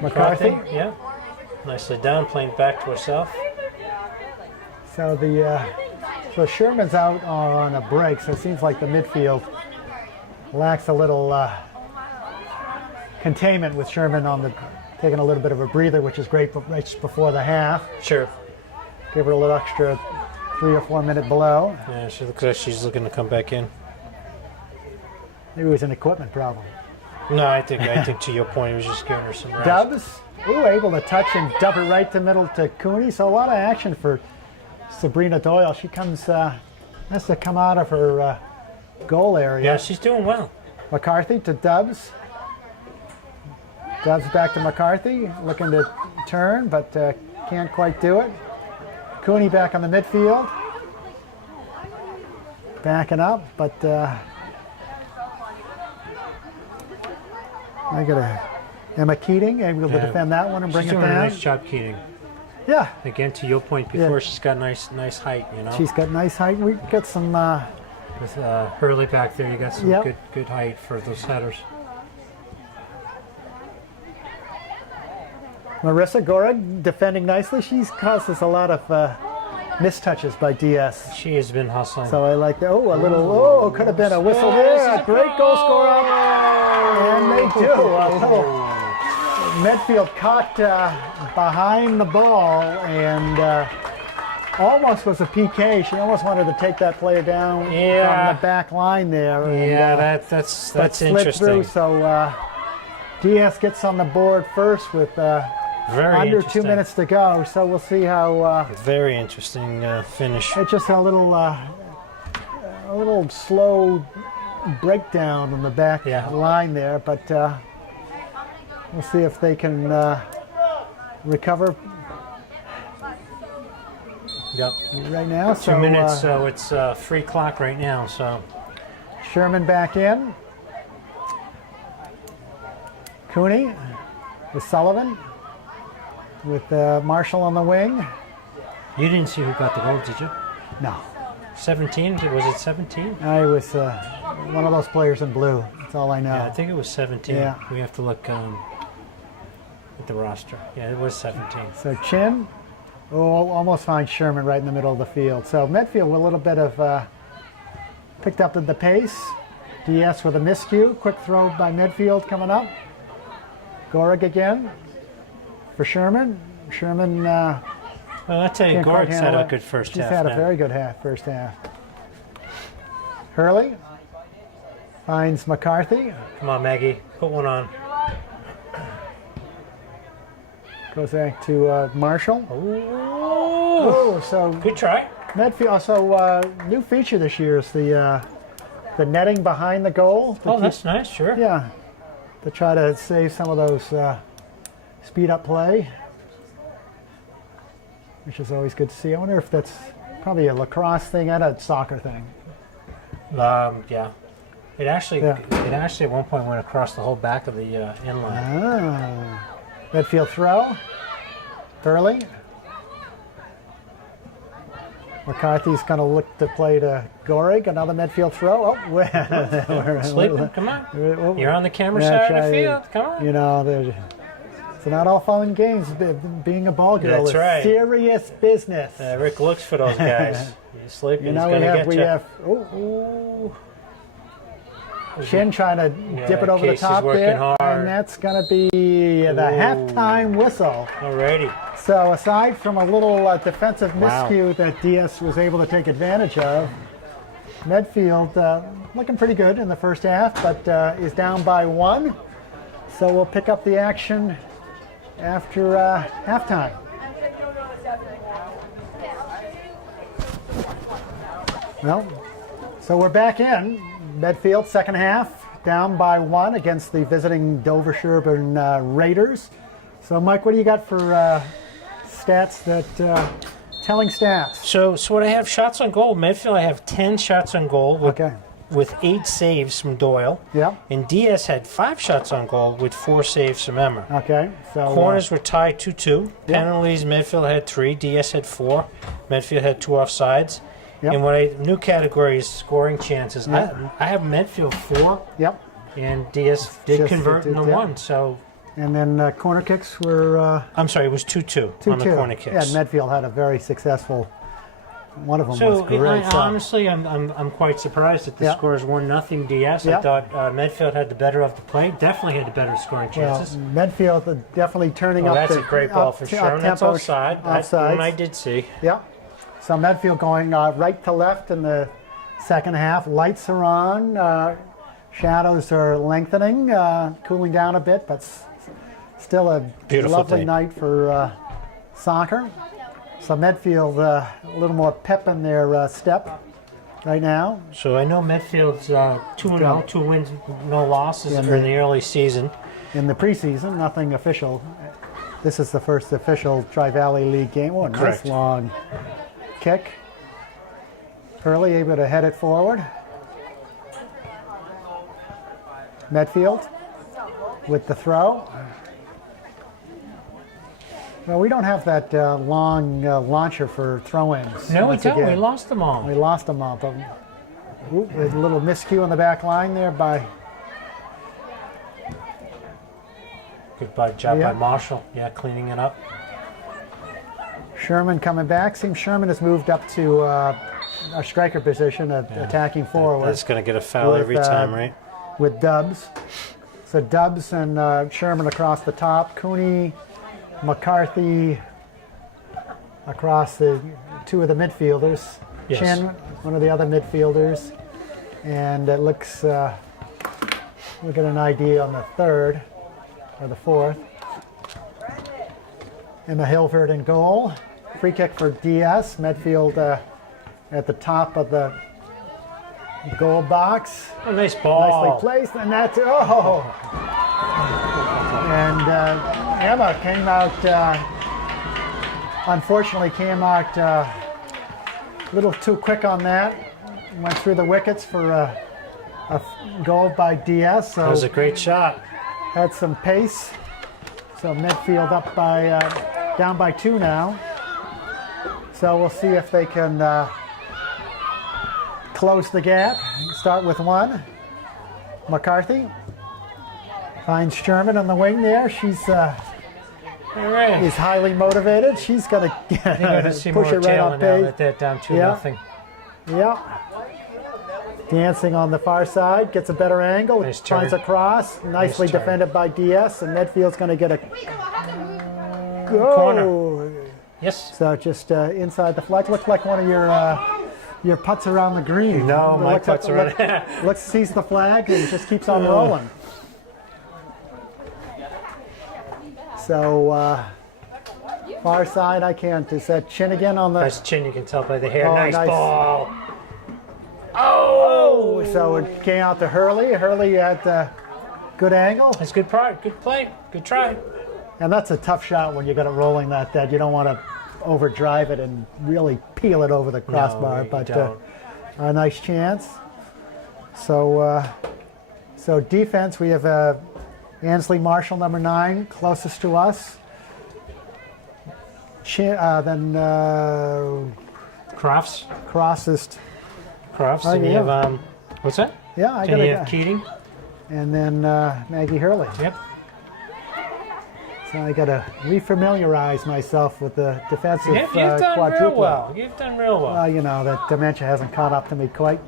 McCarthy. Yeah. Nicely done. Playing back to herself. So Sherman's out on a break, so it seems like the midfield lacks a little containment with Sherman taking a little bit of a breather, which is great right before the half. Sure. Give her a little extra 3 or 4 minute blow. Yeah, she looks like she's looking to come back in. Maybe it was an equipment problem. No, I think to your point, it was just giving her some rest. Dubs, able to touch and dump it right to middle to Cooney. So a lot of action for Sabrina Doyle. She has to come out of her goal area. Yeah, she's doing well. McCarthy to Dubs. Dubs back to McCarthy, looking to turn, but can't quite do it. Cooney back on the midfield. Backing up, but I got Emma Keating able to defend that one and bring She's it doing down. a nice job, Keating. Yeah, Again, to your point before, she's got nice height, you know. she's got nice height. We got some With Hurley back there, you got some Yep. good height for those headers. Marissa Gora defending nicely. She's caused us a lot of mistouches by DS. She has been hustling. So I like that. Oh, a little, could have been a whistle there. A great goal scorer. And they do. A little Medfield caught behind the ball and almost was a PK. She almost wanted to take that player down from the back line there. And, Yeah, that's slid interesting. through. So DS gets on the board first with Very under interesting. 2 minutes to go. So we'll see how. Very interesting finish. It's just a little slow breakdown in the back line there, but we'll see if they can recover Yep. right now. 2 minutes, so it's free clock right now. So Sherman back in. Cooney with Sullivan with Marshall on the wing. you didn't see who got the goal, did you? No, 17? Was it 17? I was one of those players in blue. That's all I know. Yeah, I think it was 17. Yeah. We have to look at the roster. Yeah, it was 17. So Chin, almost finds Sherman right in the middle of the field. So Medfield with a little bit of picked up the pace. DS with a miscue. Quick throw by Medfield coming up. Gorig again for Sherman. Sherman Well, I tell you, can't quite Gorg's had handle a it. good first She's half. had a now. very good first half. Hurley finds McCarthy. Come on, Maggie. Put one on. Goes back to Marshall. Oh, so good try. Medfield. Also, new feature this year is the netting behind the goal. Oh, that's nice. Sure. Yeah, to try to save some of those speed up play, which is always good to see. I wonder if that's probably a lacrosse thing and a soccer thing. Yeah. It actually at one point went across the whole back of the inline. Medfield throw. Hurley. McCarthy's going to look to play to Gorig. Another Medfield throw. Oh, Sleeping. Come on. You're on the camera side of the field. Come on. You know, it's not all fun and games. Being a ball girl That's is right. serious business. Rick looks for those guys. He's sleeping. You know, we have Shin trying to dip it over the top there, hard. and that's going to be the halftime whistle. Alrighty. So aside from a little defensive miscue that DS was able to take advantage of, Medfield looking pretty good in the first half, but is down by 1. So we'll pick up the action after halftime. Well, so we're back in. Medfield, second half, down by 1 against the visiting dover-sherborn Raiders. So, Mike, what do you got for stats telling stats? So what I have shots on goal. Medfield, I have 10 shots on goal with 8 saves from Doyle. Yeah. And DS had 5 shots on goal with 4 saves from Emmer. Okay. So corners were tied 2-2. Penalties, Medfield had 3. DS had 4. Medfield had 2 offsides. Yep. And new category is scoring chances. Yep. I have Medfield 4. Yep. And DS did convert into 1. So. And then corner kicks were. I'm sorry, it was 2-2 on the corner kicks. Yeah, Medfield had a very successful. One of them so was great. Honestly, I'm quite surprised that the score is 1-0 DS. I thought Medfield had the better of the play. Definitely had the better scoring chances. Well, Medfield definitely turning up. That's a great ball for sure. That's offside. That's one I did see. Yeah. So Medfield going right to left in the second half. Lights are on. Shadows are lengthening, cooling down a bit, but still a beautiful lovely day. night for soccer. So Medfield a little more pep in their step right now. So I know Medfield's 2-0, 2 wins, no losses in the early season. In the preseason, nothing official. This is the first official Tri-Valley League game. Oh, nice long kick. Hurley able to head it forward. Medfield with the throw. Well, we don't have that long launcher for throw-ins. No, we don't. We lost them all. We lost them all. But a little miscue on the back line there by... Good job by Marshall. Yeah, cleaning it up. Sherman coming back. Seems Sherman has moved up to a striker position, attacking forward. That's going to get a foul every time, right? With Dubs. So Dubs and Sherman across the top. Cooney, McCarthy across the 2 of the midfielders. Yes. Chin, one of the other midfielders. And it looks, we'll get an idea on the 3rd or the 4th. Emma Hilford in goal. Free kick for DS. Medfield at the top of the goal box. Oh, nice ball. Nicely placed, and that's And Emma came out. Unfortunately, came out a little too quick on that. Went through the wickets for a goal by DS. So that was a great shot. Had some pace. So Medfield up by down by 2 now. So we'll see if they can close the gap. Start with 1. McCarthy finds Sherman on the wing there. She's is highly motivated. She's going to push it right on pace. Let that down 2-0. Yeah. Dancing on the far side, gets a better angle, nice finds a cross, nicely defended by DS, and Medfield's going to get a corner. Yes. So just inside the flag. Looks like one of your your putts around the green. No, my putts are sees the flag and just keeps on rolling. So far side, I can't. Is that chin again on the? Nice chin. You can tell by the hair. Oh, nice ball. Oh! So it came out to Hurley. Hurley at good angle. That's good play. Good try. And that's a tough shot when you got it rolling that you don't want to overdrive it and really peel it over the crossbar. No, but don't. a nice chance. So so defense, we have Ansley Marshall, number 9, closest to us. Then Crofts. Crossest. Crofts. Oh, And you yeah. have what's that? Yeah, I Then got you it. have Keating. And then Maggie Hurley. Yep. So I got to refamiliarize myself with the defensive You've done quadruple. real well. You've done real well. Well, you know, that dementia hasn't caught up to me quite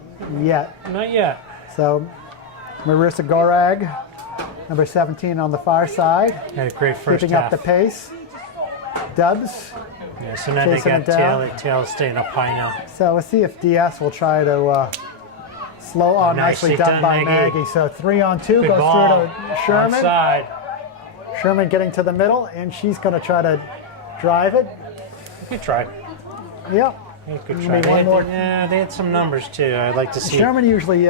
yet. Not yet. So Marissa Gorag, number 17 on the far side, Had a great first keeping half. up the pace. Dubs. Yeah, so now they chasing got it down. tail staying up high now. So we'll see if DS will try to slow on. Nicely Nicely done by done, Maggie. Maggie. So 3 on 2 Good goes ball. through to Sherman. Onside. Sherman getting to the middle, and she's going to try to drive it. Good try. Yep. Yeah, good Maybe try. one more. Yeah, they had some numbers too. I'd like to see. Sherman usually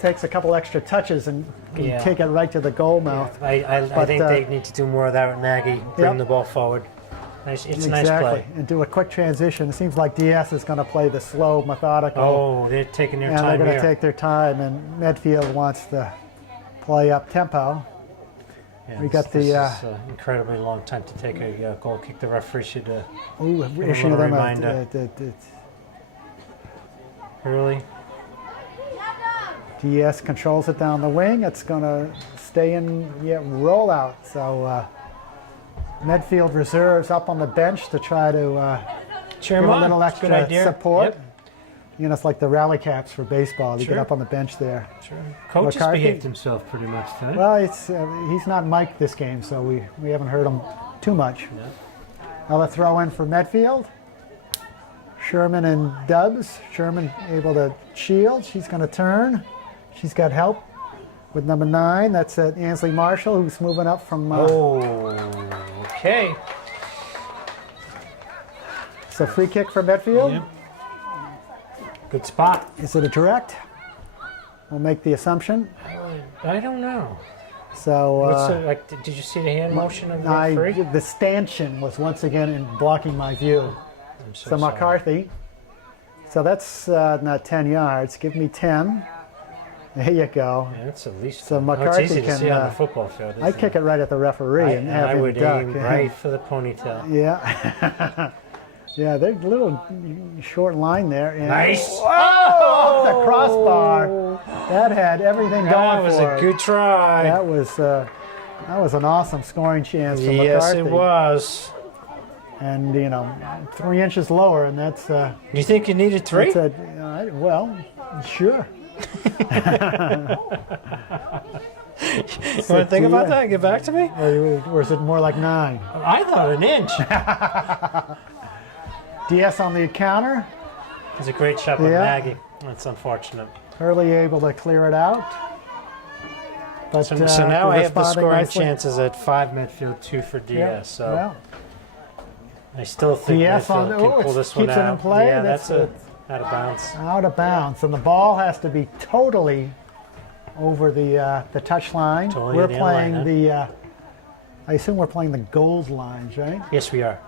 takes a couple extra touches and can Yeah. take it right to the goal mouth. I But, think they need to do more of that with Maggie. Bring Yep. the ball forward. Nice. It's a Exactly. nice play. And do a quick transition. It seems like DS is going to play the slow, methodical. Oh, they're taking their and they're time going here. to take their time, and Medfield wants to play up tempo. Yeah, we got this the, is an incredibly long time to take a goal kick. The referee should Ooh, a issue little them reminder. really. DS controls it down the wing. It's going to stay in, roll out. So Medfield reserves up on the bench to try to Cheer give him a on. little It's a good extra idea. support. Yep. You know, it's like the rally caps for baseball. You Sure. get up on the bench there. Sure. Coach has McCarthy. behaved himself pretty much today. Well, he's not mic'd this game, so we haven't heard him too much. Yeah. Another throw in for Medfield. Sherman and Dubs. Sherman able to shield. She's going to turn. She's got help with number 9. That's Ansley Marshall, who's moving up from. Okay. So free kick for Medfield. Yep. Good spot. Is it a direct? We'll make the assumption. I don't know. So Did you see the hand motion of the referee? the stanchion was once again in blocking my view. I'm So sorry. McCarthy. So that's not 10 yards. Give me 10. There you go. Yeah, that's at least. So it's McCarthy easy to can, see on the football field. I'd kick it right at the referee and have I him would duck. aim right for the ponytail. Yeah. Yeah, they're a little short line there. And Nice. Oh, the crossbar. That had everything That going was for a it. good try. That was an awesome scoring chance for Yes, McCarthy. it was. And 3 inches lower, and that's. You think you needed 3? That's well, sure. You want to think about that and get back to me? Or is it more like 9? I thought an inch. DS on the counter. It's a great shot by Yeah. Maggie. That's unfortunate. Hurley able to clear it out. But, So now I have the responding scoring nicely. chances at 5 Medfield, 2 for DS. Yeah, So well, I still think DS Medfield can it pull this one keeps out. it in play. Yeah, That's that's out of bounds. out of bounds, and the ball has to be totally over the touch line. Totally We're on the playing line, the. I assume we're playing the gold lines, right? Yes, we are.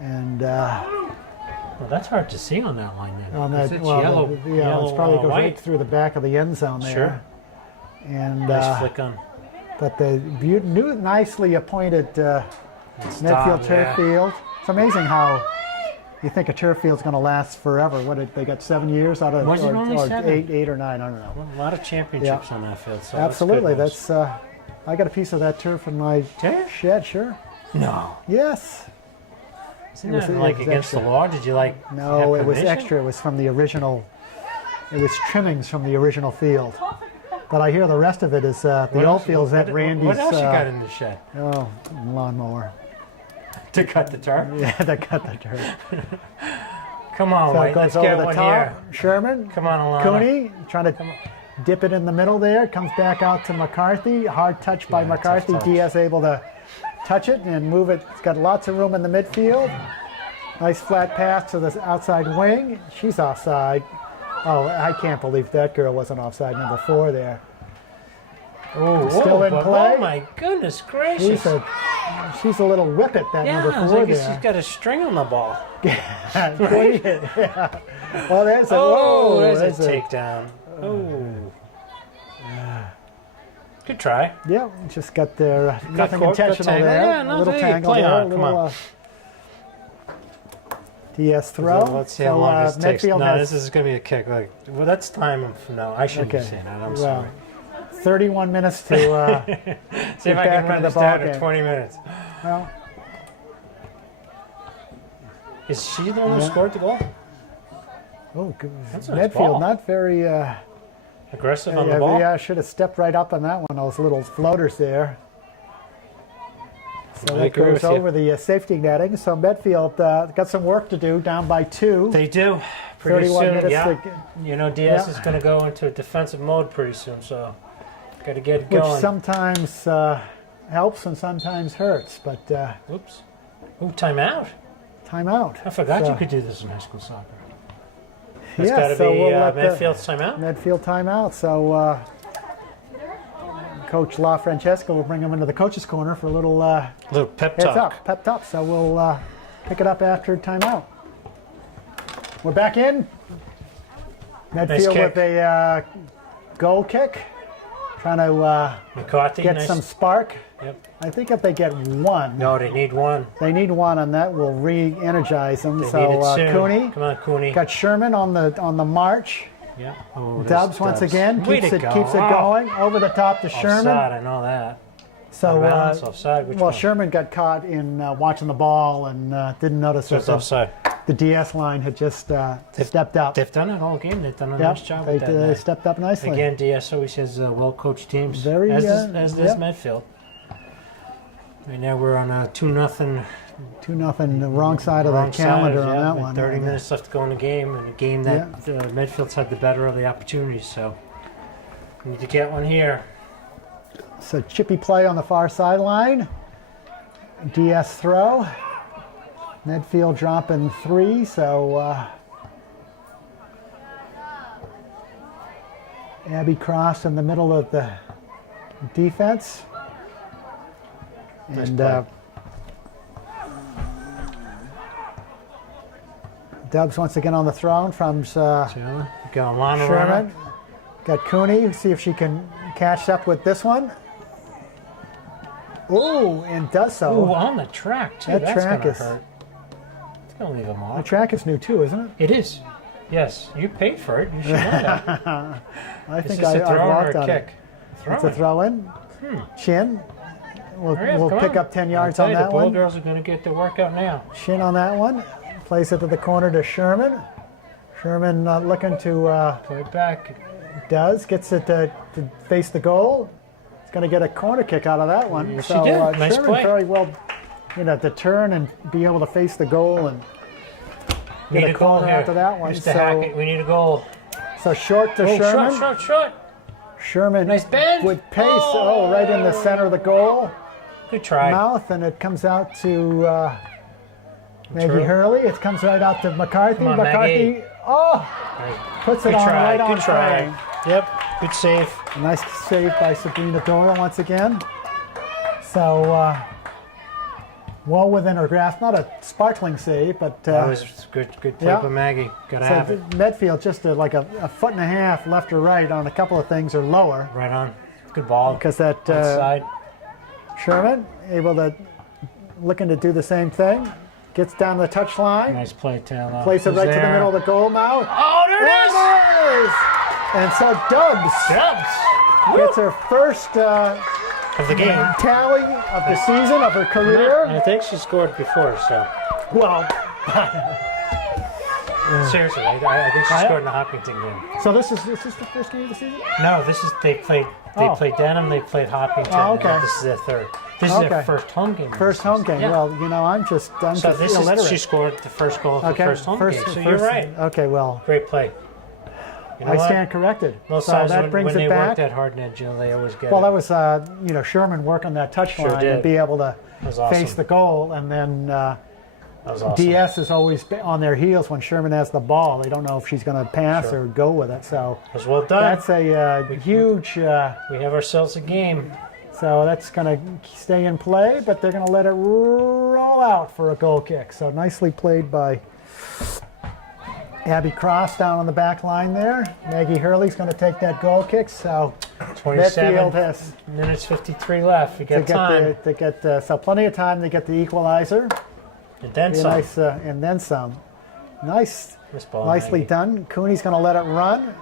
And Well, that's hard to see on that line then. on 'cause that, it's well, yellow, it's yellow, probably goes white. right through the back of the end zone there. Sure. And Nice flick on. but the new, nicely appointed Stop, Medfield turf yeah. field. It's amazing how you think a turf field's going to last forever. They got 7 years out of Was it only or 7? eight or 9? I don't know. A lot of championships on that field. So Absolutely, That's, good news. I got a piece of that turf in my Do you? shed. Sure. No. Yes. Isn't It was- that it like was against extra. the law? Did you No, have it was permission? extra. It was from the original. It was trimmings from the original field. But I hear the rest of it is the What old else- field's at Randy's. What else you got in the shed? Oh, lawnmower. To cut the turf? Yeah, that cut the turf. Come on, So White. it goes Let's over get the one top. here. Sherman. Come on, Alana. Cooney trying to dip it in the middle there. Comes back out to McCarthy. Hard touch by Yeah, McCarthy. tough touch. Diaz able to touch it and move it. It's got lots of room in the midfield. Nice flat pass to the outside wing. She's offside. Oh, I can't believe that girl wasn't offside. Number 4 there. Oh, Still in play. Oh my goodness gracious! She's a little whippet. That Yeah, number I was 4 like, there. she's got a string on the ball. Right? Yeah. Well, there's a Oh, whoa, there's a takedown. Oh. Good try. Yeah, just got there. Nothing caught, got intentional tangled. there. Yeah, no, a little hey, tangle play there. on, A come little on. DS throw. Let's see how long this takes. Medfield No, has, this is going to be a kick. Like, well, that's time from now. I shouldn't be saying that. I'm sorry. 31 minutes to See if I back can into run the this down ball to game. 20 minutes. well, Is she the one who scored the goal? oh, good. That's a nice Medfield ball. not very. Aggressive on the ball? Yeah, should have stepped right up on that one. Those little floaters there. So I that agree goes with you. over the safety netting. So Medfield got some work to do, down by 2. They do. Pretty 31 soon, minutes yeah. to, You know, Diaz Yeah. is going to go into defensive mode pretty soon, so got to get which going. sometimes helps and sometimes hurts. But Oops. Ooh, timeout. timeout. I forgot So- you could do this in high school soccer. It's Yeah, got to so be we'll let the- Medfield's timeout. Medfield timeout. So Coach La Francesca will bring him into the coach's corner for a little Little pep heads talk. up, pepped up. So we'll pick it up after timeout. We're back in. Medfield kick. with a goal kick, trying to McCarthy, get nice. some spark. Yep. I think if they get one, No, they need one. they need one, and that will re-energize them. They So need it soon. Cooney Come on, Cooney. got Sherman on the march. Yeah. Oh, there's Dubs once again Way keeps to it go. keeps it Oh, going over the top to Sherman. Offside, I know that. So Balance, offside, which well, one? Sherman got caught in watching the ball and didn't notice Just that offside. the DS line had just stepped up. They've done it all game. They've done a Yeah, nice job they, with that. they man. stepped up nicely. Again, DS always has well-coached teams, Very, as yeah. Medfield. Right now we're on a 2-0 2-0, the wrong side of the wrong calendar side, on yeah, that with one. 30 minutes left to go in the game, and a game that Medfield's had the better of the opportunities. So we need to get one here. So chippy play on the far sideline. DS throw. Medfield dropping 3, so Abby Cross in the middle of the defense. Nice And play. Dubs once again on the throne from Taylor, got Alana Sherman. running. Got Cooney. See if she can catch up with this one. Ooh, and does so. Ooh, on the track too. That That's track gonna is- hurt. It's gonna leave a The mark. track is new too, isn't it? It is. Yes, you paid for it. You should know that. I Is think this a I throw or walked a on kick? it. It's a throw in. Chin. We'll, Hurry up, we'll come pick on. up 10 yards I'll on tell you, that the one. Bullgirls are going to get the workout now. Shin on that one. Plays it to the corner to Sherman. Sherman looking to Play it back. gets it to face the goal. It's going to get a corner kick out of that one. Yeah, she So did. Nice Sherman play. very well, to turn and be able to face the goal and We get need a a goal corner here. after that one. Mr. Hackett, we need a goal. So short to Oh, Sherman. short. Sherman Nice bend. with pace. Oh, right in the center of the goal. Good try. Mouth, and it comes out to Maggie True. Hurley. It comes right out to McCarthy. Come on, McCarthy, Maggie. oh, puts it Good on try. right on Good try. frame. Yep. Good save. A nice save by Sabrina Doyle once again. So well within her grasp. Not a sparkling save, but That was good play yeah. by Maggie. Gotta so have it. Medfield just like a foot and a half left or right on a couple of things or lower Right on. Good ball. because that Inside. Sherman able to looking to do the same thing. Gets down the touchline. Nice play, Taylor. Plays it Who's right to the there? middle of the goal mouth. Oh, there it is! There it is! And so Dubs Dubs. gets her first Of the game. tally of the season, of her career. I think she scored before, so. Well, Seriously, I think she scored in the Hopkinton game. So this is the first game of the season? No, this is they played Denham, they played Hopkinton. Oh, okay. And this is their third. This is their first home game. First home game. Yeah. Well, you know, I'm just illiterate. She scored the first goal of the first home game. So you're right. Okay, well, Great play. You know I stand corrected. Most so times that brings when it they back. work that hard in that, Jill, they always get Well, it. that was Sherman working that touch line and be able to face the goal, and then that was awesome. DS is always on their heels when Sherman has the ball. They don't know if she's going to pass or go with it. So It was well done. that's a huge. We have ourselves a game. So that's going to stay in play, but they're going to let it roll out for a goal kick. So nicely played by Abby Cross down on the back line there. Maggie Hurley's going to take that goal kick. So 27 Medfield has minutes 53 left. We got time. So plenty of time to get the equalizer. And then Be some. nice, and then some. Nicely Maggie. done. Cooney's going to let it run.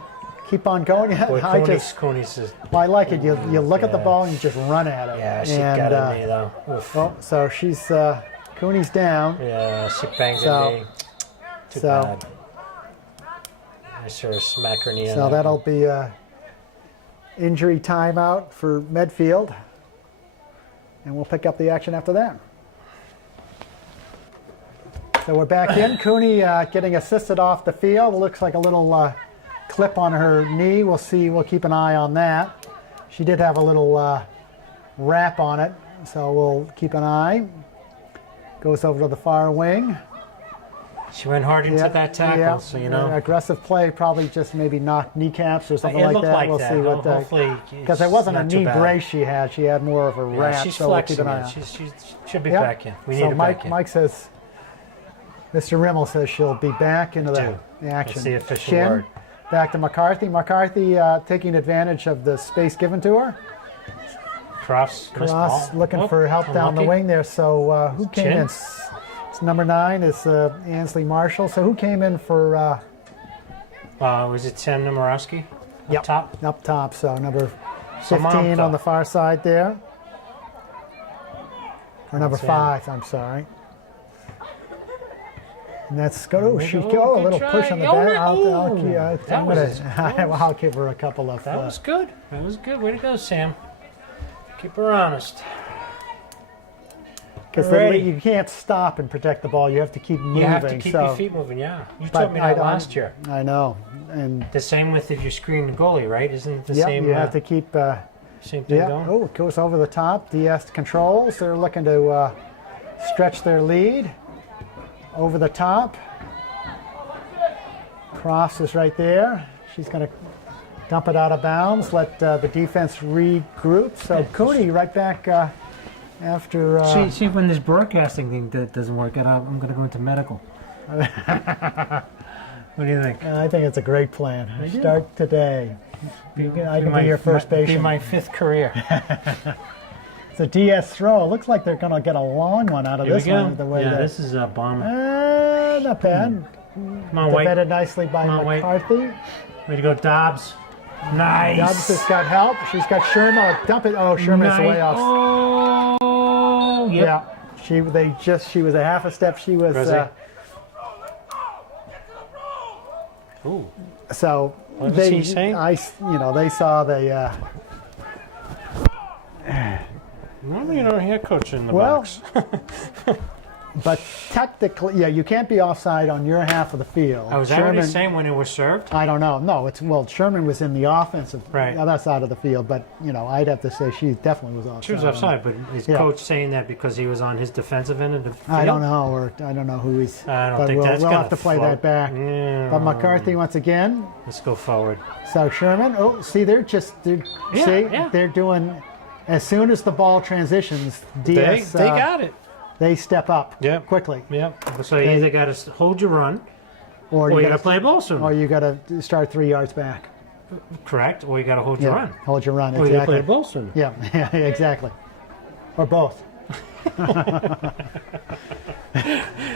Keep on going. Boy, Cooney's is, I like it. You look at the ball and you just run at it. yeah, she got it in me though. Oof. Well, so she's Cooney's down. Yeah, she banged So- it me. Too so- bad. I sort of smack her knee on So that. that'll be a injury timeout for Medfield, and we'll pick up the action after that. So we're back in. Cooney getting assisted off the field. It looks like a little clip on her knee. We'll see. We'll keep an eye on that. She did have a little wrap on it, so we'll keep an eye. Goes over to the far wing. She went hard into that tackle, so you know. Aggressive play, probably just maybe knocked kneecaps or something It like looked that. like We'll that. see what Hopefully, because it wasn't a not too knee bad. brace she had. She had more of a Yeah, wrap. she's so we'll keep flexing an eye it. on. She should be Yep. back in. We need So her back in. Mike says, Mr. Rimmel says she'll be back into the action. That's the official Shin, word. back to McCarthy. McCarthy taking advantage of the space given to her. Cross Looking for help down the wing there. So who came Chin. in? It's number 9 is Ansley Marshall. So who came in for? Was it Sam Nomorowski? Yep. Up top? Up top. So number 15 Samantha. on the far side there. Or number Sam. 5. I'm sorry. And that's go. She go. go a Good little try. push on the Oh, back. no. That was I'll give her a couple of. That was good. That was good. Way to go, Sam. Keep her honest. Because Ready. you can't stop and protect the ball. You have to keep moving. You have to keep so, your feet moving, yeah. You but told me that last year. I know. And The same with if you screen the goalie, right? Isn't it the yep, same? you have to keep. Same thing Yeah. going? Oh, it goes over the top. DS controls. They're looking to stretch their lead. Over the top. Cross is right there. She's going to dump it out of bounds. Let the defense regroup. So Cooney right back after. See, when this broadcasting thing doesn't work out, I'm going to go into medical. What do you think? I think it's a great plan. Start today. I can be your first Be patient. my 5th career. It's a DS throw. It looks like they're going to get a long one out of Here we this go. one. The way Yeah, this is a bomb. not bad. Come on, White. Defended nicely by Come on, White. McCarthy. Way to go, Dobbs. Nice. Dobbs has got help. She's got Sherman. Oh, dump it. Oh, Sherman is way off. Oh, yep. Yeah. She was a half a step. She was. Ooh. So What was he saying? They saw the. Normally, you don't hear coach in the Well, box. But technically, you can't be offside on your half of the field. Was that what he's saying when it was served? I don't know. No, Sherman was in the offensive, Right. other side of the field, but I'd have to say she definitely was offside. She was offside, but is coach saying that because he was on his defensive end of the field? I don't know, or I don't know who he's. I don't but think that's we'll gonna have to play float. that back. Yeah. But McCarthy once again. Let's go forward. So Sherman. Oh, see, they're doing. As soon as the ball transitions, DS They got it. they step up quickly. Yep. So you either got to hold your run, or you got to play ball soon. Or you got to start 3 yards back. Correct. Or you got to hold your run. Hold your run. Or you got to Exactly. play ball soon. Yeah, exactly. Or both.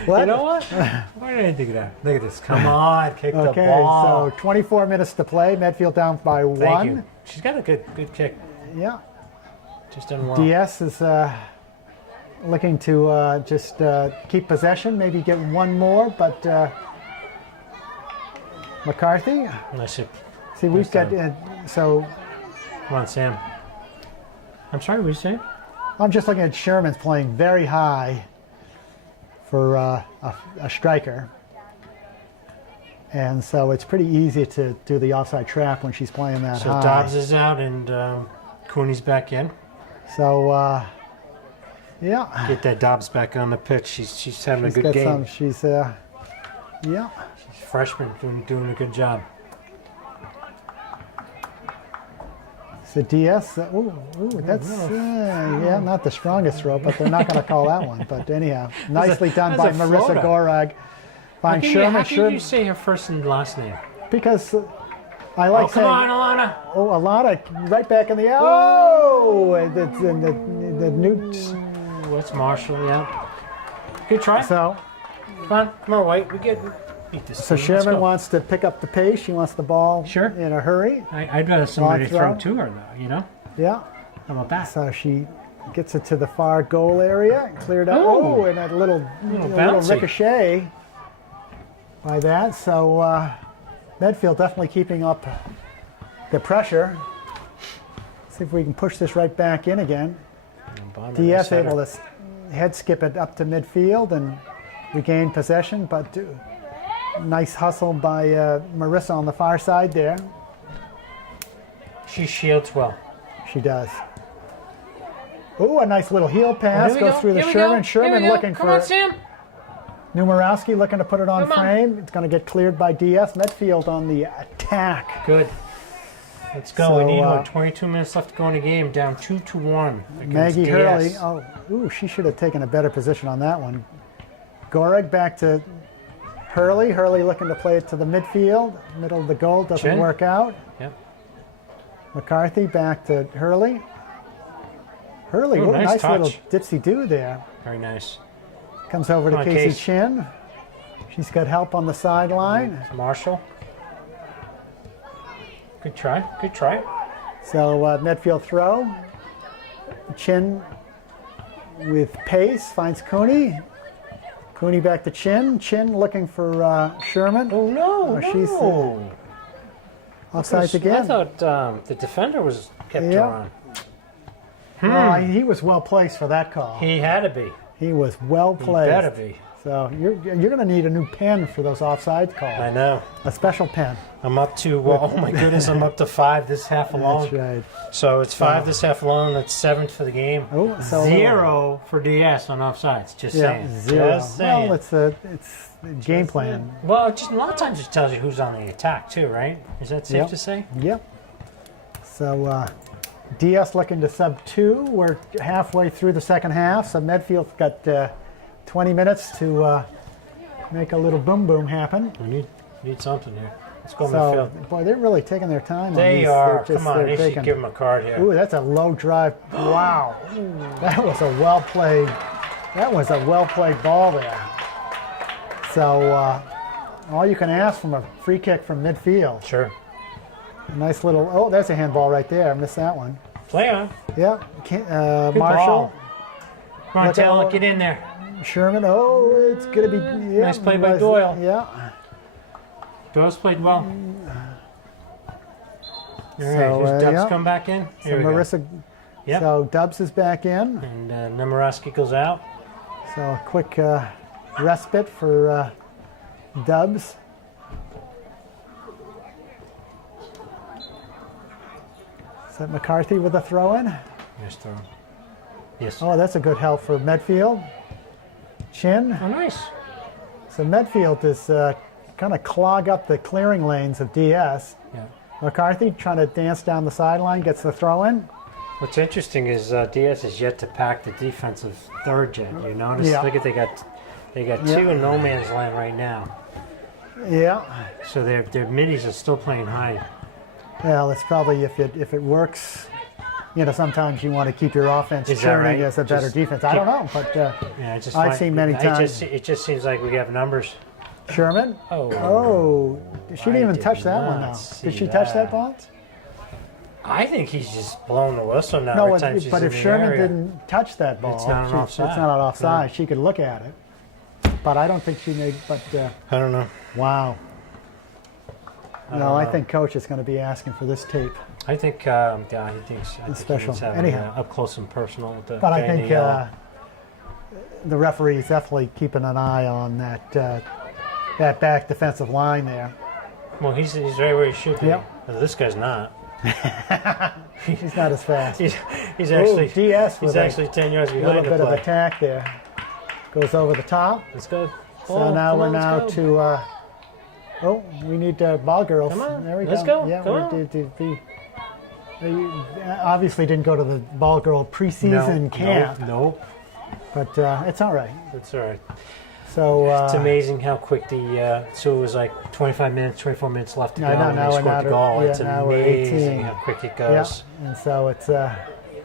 What? You know what? Why did I think of that? Look at this. Come on, kick the Okay, ball. so 24 minutes to play. Medfield down by Thank 1. you. She's got a good kick. Yeah. Just done well. DS is looking to just keep possession, maybe get one more, but McCarthy. Nice. See, we've got so. Come on, Sam. I'm sorry, what did you say? I'm just looking at Sherman's playing very high for a striker. And so it's pretty easy to do the offside trap when she's playing that high. So Dobbs is out and Cooney's back in. So, yeah. Get that Dobbs back on the pitch. She's having a good got game. She's, yeah. She's freshman, doing a good job. So DS, that's, yeah, not the strongest throw, but they're not going to call that one. But anyhow, nicely done by Marissa Gorag. Find Sherman. How can you say her first and last name? Because I like saying. Come on, Alana. Oh, Alana, right back in the the newts. What's Marshall? Yeah. Good try. So, come on, White. We get beat this. So Sherman wants to pick up the pace. She wants the ball in a hurry. I'd rather somebody throw to her, though. You know. Yeah. How about that? So she gets it to the far goal area, cleared out. Oh, and a little ricochet by that. So Medfield definitely keeping up the pressure. See if we can push this right back in again. DS able to head skip it up to midfield and regain possession, but nice hustle by Marissa on the far side there. She shields well. She does. Oh, a nice little heel pass goes through the Sherman. Sherman looking for. Come on, Sam. Numerowski looking to put it on frame. It's going to get cleared by DS. Medfield on the attack. Good. Let's go. We need 22 minutes left to go in the game. Down 2-1 against Maggie DS. Hurley. She should have taken a better position on that one. Goreg back to Hurley. Hurley looking to play it to the midfield. Middle of the goal doesn't work out. Yep. McCarthy back to Hurley. Hurley, nice little dipsy-do there. Very nice. Comes over to Casey Chin. She's got help on the sideline. Marshall. Good try. Good try. So Medfield throw. Chin with pace finds Cooney. Cooney back to Chin. Chin looking for Sherman. Oh no! She's offsides again. I thought the defender was kept her on. Well, he was well placed for that call. He had to be. He was well placed. He better be. So you're going to need a new pen for those offside calls. I know. A special pen. I'm up to, oh my goodness, I'm up to 5 this half alone. That's right. So it's 5 this half alone. That's 7th for the game. Oh, so 0 for DS on offsides. Just saying. 0. Just saying. Well, it's game plan. Well, just a lot of times it tells you who's on the attack too, right? Is that safe to say? Yep. So DS looking to sub 2. We're halfway through the second half. So Medfield's got 20 minutes to make a little boom boom happen. We need something here. Let's go Medfield. Boy, they're really taking their time. They are. Come on, they should give them a card here. Ooh, that's a low drive. Wow, that was a well played. That was a well played ball there. So all you can ask from a free kick from midfield. Sure. A nice little. Oh, that's a handball right there. I missed that one. Play on. Yeah. Marshall. Ball. Come on, Taylor, get in there. Sherman. Oh, it's going to be. Yeah, nice play by Doyle. Yeah. Doyle's played well. All right, does Dubs come back in? So Marissa. Yep. So Dubs is back in. And Nemoroski goes out. So a quick respite for Dubs. Is that McCarthy with a throw-in? Nice throw. Yes. Oh, that's a good help for Medfield. Chin. Oh, nice. So Medfield is kind of clog up the clearing lanes of DS. Yeah. McCarthy trying to dance down the sideline, gets the throw-in. What's interesting is DS is yet to pack the defensive third gen. You notice? Yeah. Look at they got 2 in no man's land right now. Yeah. So their middies are still playing high. Well, it's probably if it works. You know, sometimes you want to keep your offense churning as a better defense. I don't know, but I've seen many times. It just seems like we have numbers. Sherman? Oh, she didn't even touch that one now. Did she touch that ball? I think he's just blowing the whistle now. No, but if Sherman didn't touch that ball, it's not offside. It's not offside. No. She could look at it. But I don't think she made, I don't know. Wow. No, I think Coach is going to be asking for this tape. I think, yeah, he thinks special. He needs Anyhow. up close and personal with the. But I think the referee is definitely keeping an eye on that back defensive line there. Well, he's right where he should be. Yep. But this guy's not. He's not as fast. He's actually DS. He's actually 10 yards a behind little the bit play. of attack there. Goes over the top. Let's go. So now we're now to. Oh, we need ball girls. Come on, There we let's go. go. Yeah, Come we on. they obviously didn't go to the ball girl preseason camp, Nope. but it's all right. It's all right. So It's amazing how quick so it was like 25 minutes, 24 minutes left to go, I know, and now they we're scored the now goal. to- It's yeah, now we're amazing 18. how quick it yeah, goes. and so it's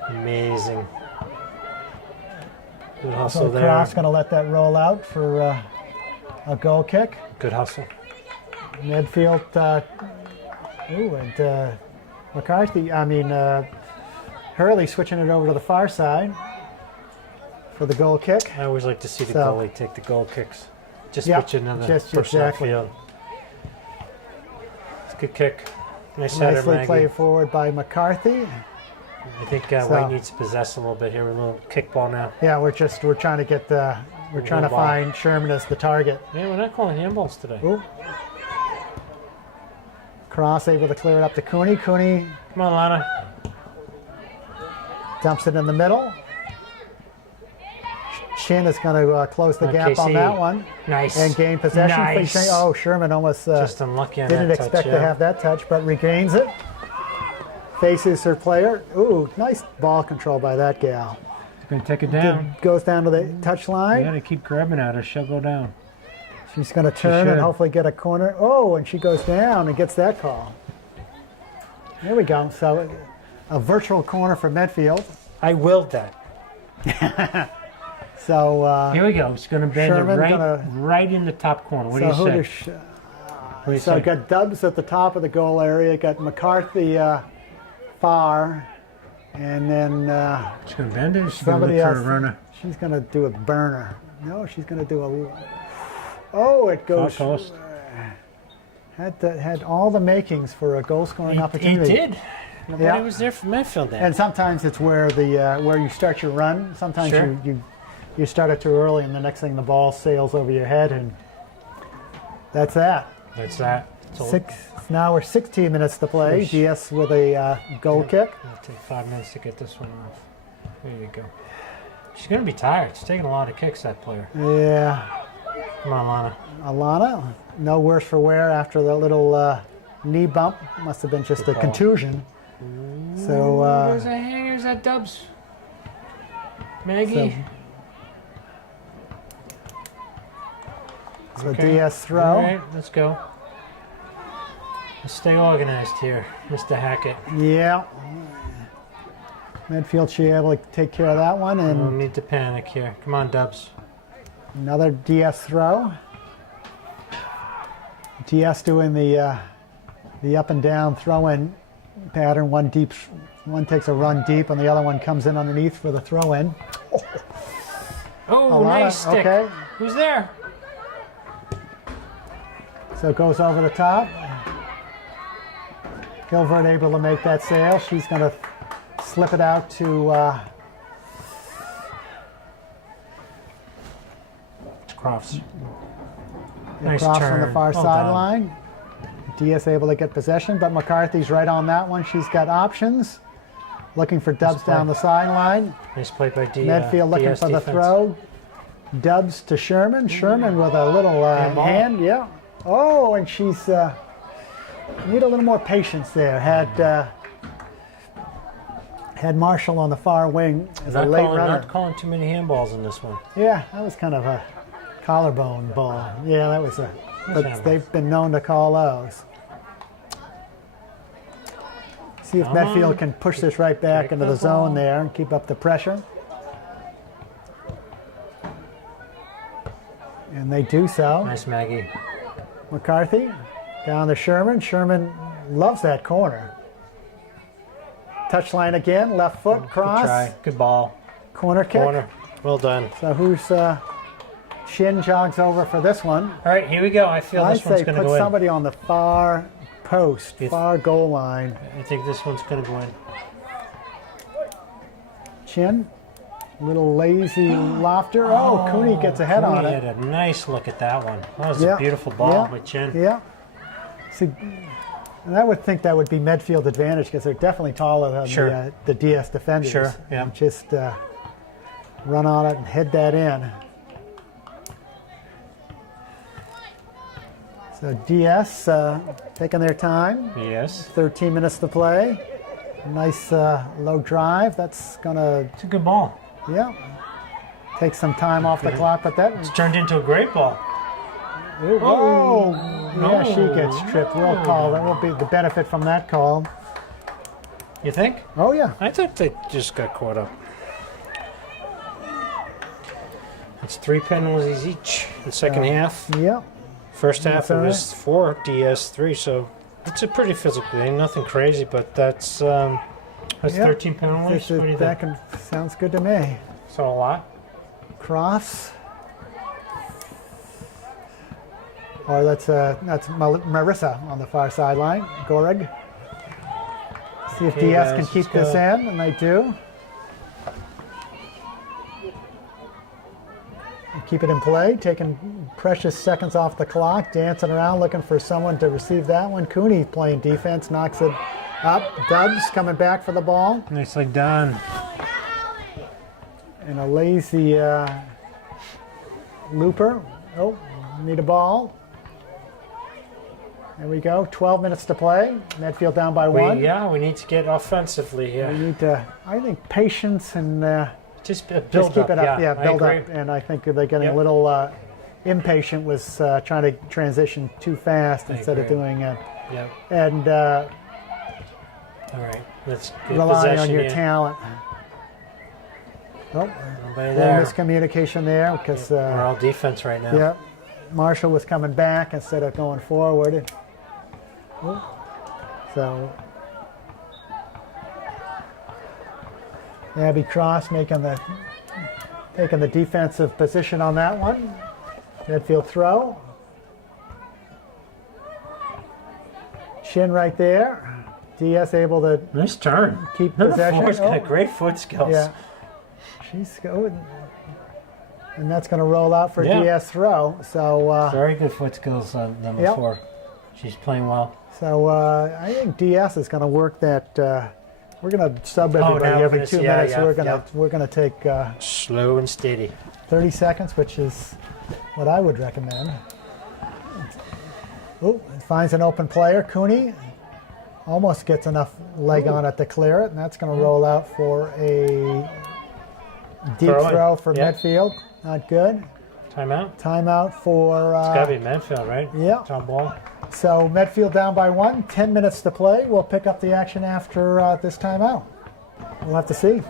Amazing. Good so hustle there. Cross going to let that roll out for a goal kick. Good hustle. Medfield, and McCarthy. Hurley switching it over to the far side for the goal kick. I always like to see the So- goalie take the goal kicks. Just Yeah, put you another just person exactly. upfield. It's a good kick. Nice header, Nicely Maggie. played forward by McCarthy. I think So- White needs to possess a little bit here. A little kickball now. Yeah, we're trying to get we're trying to Handball. find Sherman as the target. Yeah, we're not calling handballs today. Ooh. Cross able to clear it up to Cooney. Cooney Come on, Lana. dumps it in the middle. Chin is going to close the gap on KC. that one Nice. and gain possession. Nice. Facing- Oh, Sherman almost Just unlucky on didn't that touch, expect yeah. to have that touch, but regains it. Faces her player. Ooh, nice ball control by that gal. Going to take it down. Goes down to the touch You line. got to keep grabbing at her. She'll go down. She's going to turn and should. hopefully get a corner. Oh, and she goes down and gets that call. There we go. So a virtual corner for Medfield. I willed that. So Here we go. It's going to bend it Sherman right, gonna- right in the top corner. What so who do you does say? Sh- What do you so say? got Dubs at the top of the goal area. Got McCarthy far, and then It's going to bend it. She's going to somebody look for else. a runner. She's going to do a burner. No, she's going to do a. Oh, it Far goes. post. Had all the makings for a goal scoring opportunity. He did. Nobody Yeah. was there for Medfield then. And sometimes it's where where you start your run. Sometimes Sure. you start it too early, and the next thing the ball sails over your head, and that's that. That's that. So Now we're 16 minutes to play. Oosh. DS with a goal kick. it'll take 5 minutes to get this one off. There you go. She's going to be tired. She's taking a lot of kicks, that player. Yeah, Come on, Lana. Alana, no worse for wear after the little knee bump. Must have been just a Good ball. contusion. So There's that hangers, that Dubs. Maggie. so Okay. DS throw. All right, let's go. Let's stay organized here, Mr. Hackett. Yeah. Medfield should be able to take care of that one, No and need to panic here. Come on, Dubs. another DS throw. DS doing the up and down throw-in pattern. One takes a run deep, and the other one comes in underneath for the throw-in. Oh, Alana, nice stick. okay. Who's there? So it goes over the top. Gilbert able to make that sail. She's going to slip it out to It's Crofts. Nice across from the turn. far Well sideline. DS able to get possession, but McCarthy's right on that one. She's got options. Looking for Dubs play. down the sideline. Nice play by Medfield looking DS for the defense. throw. Dubs to Sherman. Sherman with a little Handball. hand. Yeah. Oh, and she's need a little more patience there. Had Marshall on the far wing as a late runner. Not calling too many handballs in this one. Yeah, that was kind of a collarbone ball. Yeah, that was a. But handball. they've been known to call those. See if Come Medfield on. can push this right back Take into the the zone ball. there and keep up the pressure. And they do so. Nice, Maggie. McCarthy down to Sherman. Sherman loves that corner. Touchline again, left foot, Good cross, try. Good ball. corner kick. Corner. Well done. So who's Shin jogs over for this one? All right, here we go. I feel I'd this one's say going to put go in. somebody on the far post, far goal line. I think this one's going to go in. Chin, little lazy lofter. Oh, Cooney gets ahead on Cooney it. had a nice look at that one. That was a beautiful ball by Chin. Yeah. See, and I would think that would be Medfield advantage because they're definitely taller than the DS defenders. Sure, yeah. And just run on it and head that in. So DS taking their time. Yes. 13 minutes to play. Nice low drive. That's gonna. It's a good ball. Yeah. Take some time off the clock, but that. It's turned into a great ball. Ooh, whoa! Yeah, she gets tripped. We'll call. That will be the benefit from that call. You think? Oh yeah. I think they just got caught up. It's 3 penalties each in the second half. Yeah. First half it was 4 DS3, so it's a pretty physical game. Nothing crazy, but that's 13 penalties. What do you think? Sounds good to me. So a lot. Cross. Or that's Marissa on the far sideline. Goreg. See if DS can keep this in, and they do. Keep it in play, taking precious seconds off the clock, dancing around, looking for someone to receive that one. Cooney playing defense, knocks it up. Dubs coming back for the ball. Nicely done. And a lazy looper. Oh, need a ball. There we go. 12 minutes to play. Medfield down by 1. Yeah, we need to get offensively here. We need to, I think, patience and just keep it up. Yeah, build up. And I think they're getting a little impatient with trying to transition too fast instead of doing it. Yeah. And all right, let's get rely on your here. talent. Oh, miscommunication there because we're all defense right now. Yeah, Marshall was coming back instead of going forward. So Abby Cross taking the defensive position on that one. Medfield throw. Chin right there. DS able to nice turn. Keep possession. Four's got great foot skills. Yeah. She's going. And that's going to roll out for DS throw. So very good foot skills on number 4. She's playing well. So I think DS is going to work that. We're going to sub everybody every 2 minutes. We're going to take slow and steady. 30 seconds, which is what I would recommend. Oh, it finds an open player. Cooney almost gets enough leg on it to clear it, and that's going to roll out for a deep throw for Medfield. Not good. Timeout? Timeout for... it's got to be Medfield, right? Yeah. Top ball. So Medfield down by 1, 10 minutes to play. We'll pick up the action after this timeout. We'll have to see.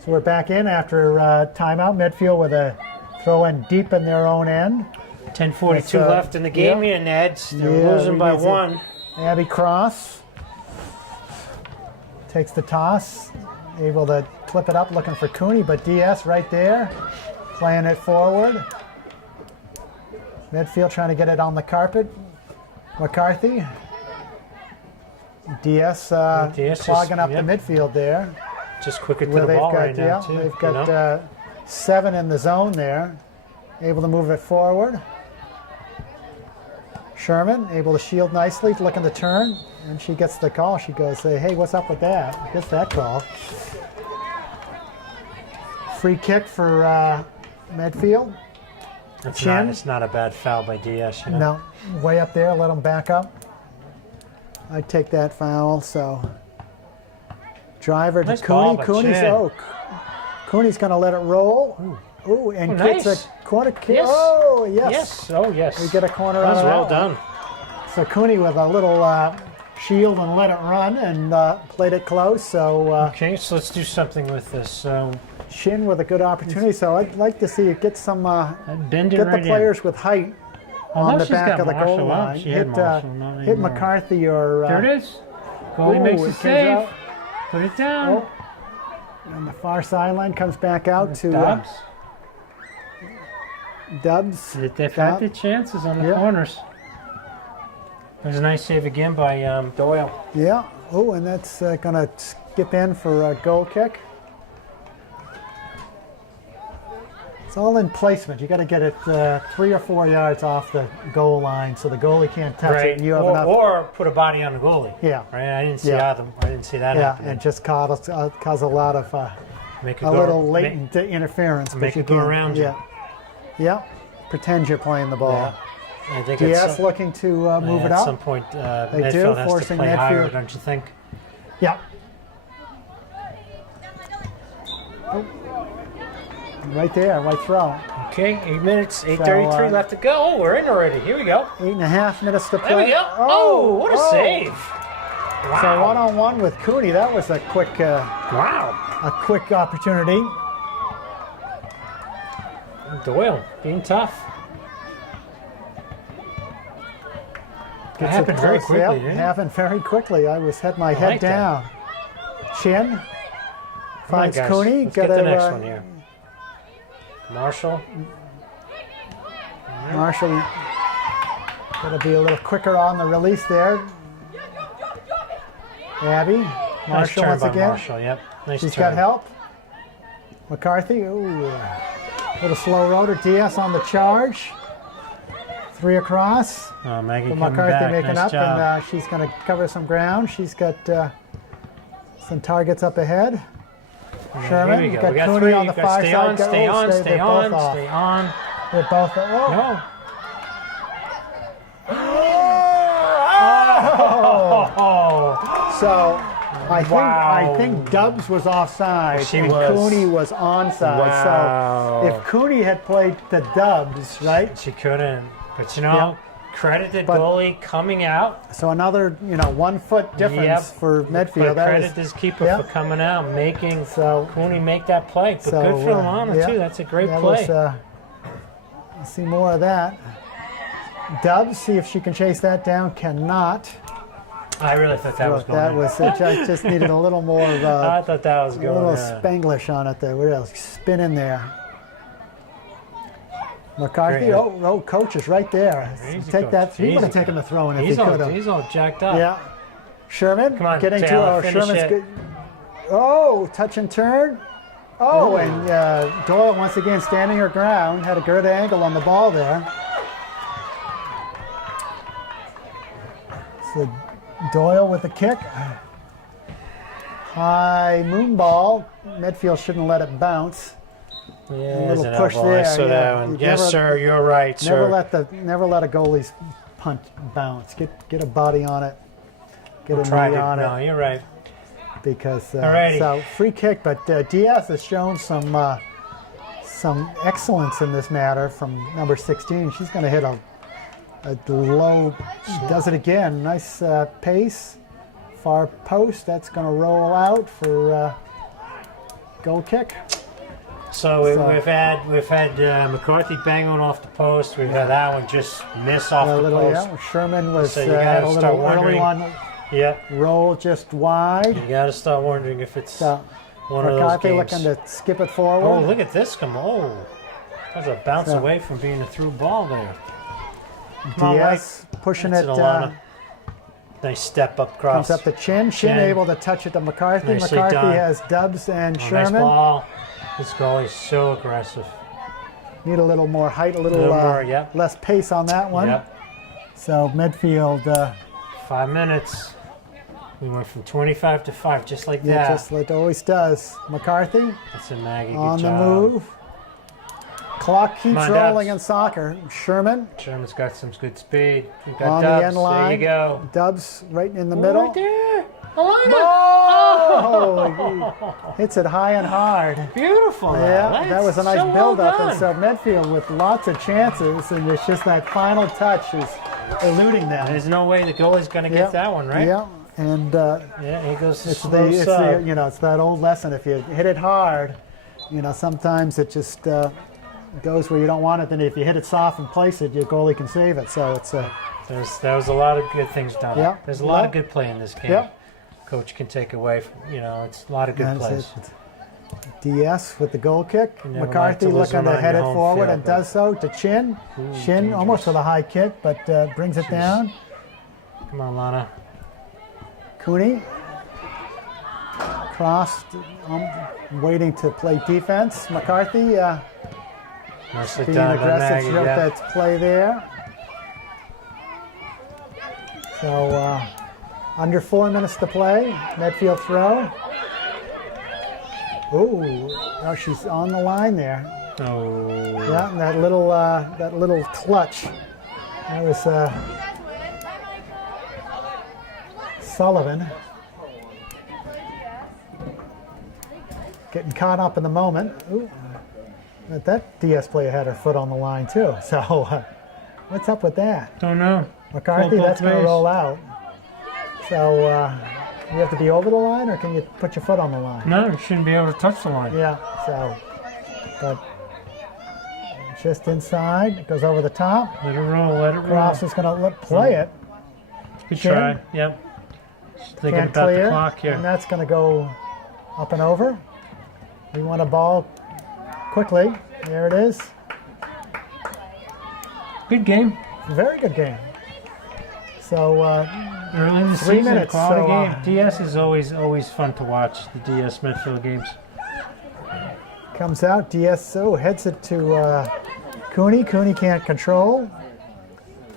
So we're back in after timeout. Medfield with a throw in deep in their own end. 10:42 left in the game here, Neds. They're losing by 1. Abby Cross takes the toss, able to clip it up, looking for Cooney, but DS right there, playing it forward. Medfield trying to get it on the carpet. McCarthy. DS clogging up the midfield there. Just quicker to the ball right now, too. They've got 7 in the zone there. Able to move it forward. Sherman able to shield nicely, looking to turn, and she gets the call. She goes, hey, what's up with that? Gets that call. Free kick for Medfield. It's not a bad foul by DS. You know? No, way up there, let them back up. I'd take that foul, so. Driver to Cooney. Cooney's going to let it roll. Ooh, and gets a corner kick. Yes. Oh, yes. Yes, oh, yes. We get a corner that out of well that done. So Cooney with a little shield and let it run and played it close. So okay, so let's do something with this. Shin with a good opportunity. So I'd like to see it get some get the players with height on the back of the goal line. Hit McCarthy or there it is. Goalie makes a save. Put it down. And the far sideline comes back out to Dubs. They've had the chances on the corners. There's a nice save again by Doyle. Yeah. Oh, and that's going to skip in for a goal kick. It's all in placement. You got to get it 3 or 4 yards off the goal line so the goalie can't touch it. And you have enough. Or put a body on the goalie. Yeah. Right. I didn't see either. I didn't see that. Yeah, happening. and just cause a lot of little latent interference. Make it go around you. Yeah. Yeah. Pretend you're playing the ball. Yeah. I think Diaz looking to move it at up. some point, They Medfield do, has forcing to play higher, Medfield. don't you think? Yeah. Oh. Right there, right throw. Okay, 8 minutes, 8:33 left to go. Oh, we're in already. Here we go. 8.5 minutes to play. There we go. Oh, what a save! Wow. So one-on-one with Cooney. That was a quick, wow, a quick opportunity. Doyle being tough. It happened very quickly, didn't it? Happened very quickly. I had my head down. Chin finds Cooney. Let's get the next one here. Marshall. Marshall got to be a little quicker on the release there. Abby. Marshall once again. Marshall, yep. Nice She's turn. got help. McCarthy. Ooh. Little slow rotor. Diaz on the charge. 3 across. Oh, Maggie But coming McCarthy back. making Nice up, job. and she's going to cover some ground. She's got some targets up ahead. Here Sherman, we you go. got We got Cooney 3. on the far Stay side. on, stay on, They're stay both on, off. stay on. They're both. Oh. No. Oh. So I think Dubs was offside She and was. Cooney was onside. Wow. So if Cooney had played the Dubs, right? She couldn't. But you know, credit the goalie coming out. So another 1 foot difference for Medfield. But credit this keeper for coming out, making Cooney make that play. But good for Lamana too. That's a great play. Let's see more of that. Dubs, see if she can chase that down. Cannot. I really thought that was going That in. was just needed a little more of I thought that was going a little in. Spanglish on it there. What else? Spin in there. McCarthy. Great. Oh, coach is right there. Easy, Take coach. that. He would have Easy. taken the throw in if he could have. He's all jacked up. Yeah. Sherman. Come on, getting Taylor, to finish Sherman's it. good. Oh, touch and turn. Oh, and Doyle once again standing her ground. Had a good angle on the ball there. So Doyle with the kick. High moon ball. Medfield shouldn't let it bounce. Yeah, little push there, So yeah. that one. You Yes, never- sir. You're right, sir. Never let a goalie's punt bounce. Get a body on it. Get a Tried knee it. on No, it. you're right. Because Alrighty. so free kick, but Diaz has shown some excellence in this matter from number 16. She's going to hit a low. Does it again? Nice pace. Far post. That's going to roll out for goal kick. So we've had McCarthy bang one off the post. We've had that one just miss off the post. Yeah. Sherman was So you had gotta a start little early wondering. one. Yeah. Roll just wide. You got to start wondering if it's one of those McCarthy games. looking to skip it forward. Oh, look at this come! Oh, that's a bounce away from being a through ball there. Come on, Diaz pushing That's it. an Alana. Nice step up cross. Comes up to Chin. Chin able to touch it to McCarthy. Nicely McCarthy done. has Dubs and Nice Sherman. ball. This goalie is so aggressive. Need a little more height, a little more, yep. less pace on that one. Yep. So Medfield, 5 minutes. We went from 25 to 5, just like yeah, that. just like it always does. McCarthy That's a Maggie. on Good the job. move. Clock keeps on, rolling Dubs. in soccer. Sherman Sherman's got some good speed. We got on Dubs. the end line. There you go. Dubs right in the middle. Right there. Alana. Oh! Hits it high and hard. Beautiful. Yeah, that was a nice so build-up. Well And so Medfield with lots of chances, and it's just that final touch is eluding them. There's no way the goalie's going to get that one, right? Yeah, and Yeah, he goes it's slow sub. it's that old lesson. If you hit it hard, sometimes it just goes where you don't want it. Then if you hit it soft and place it, your goalie can save it. So it's There was a lot of good things done. Yeah. There's a lot of good play in this game. Yeah. Coach can take away from, it's a lot of good plays. DS with the goal kick. You never McCarthy like to lose looking one to on head your it home forward field, and but- does so to Chin. Chin dangerous. almost with a high kick, but brings it down. Come on, Lana. Cooney. Crossed, waiting to play defense. McCarthy Nicely being done by aggressive. Maggie. Showed Yeah. that play there. So under 4 minutes to play. Medfield throw. Ooh, oh, she's on the line there. Oh. Yeah, and that little clutch. That was Sullivan. Getting caught up in the moment. Ooh, but that DS player had her foot on the line too. So what's up with that? Don't know. McCarthy, Both that's going to ways. roll out. So you have to be over the line, or can you put your foot on the line? No, you shouldn't be able to touch the line. Yeah, so, but just inside, it goes over the top. Let it roll, let it roll. Cross is going to play it. Good Chin. try. Yep. Just thinking Can't about clear, the clock here. and that's going to go up and over. We want a ball quickly. There it is. Good game. Very good game. So Early in the 3 season, minutes, quality so, game. DS is always fun to watch, the DS Medfield games. comes out. DSO heads it to Cooney. Cooney can't control.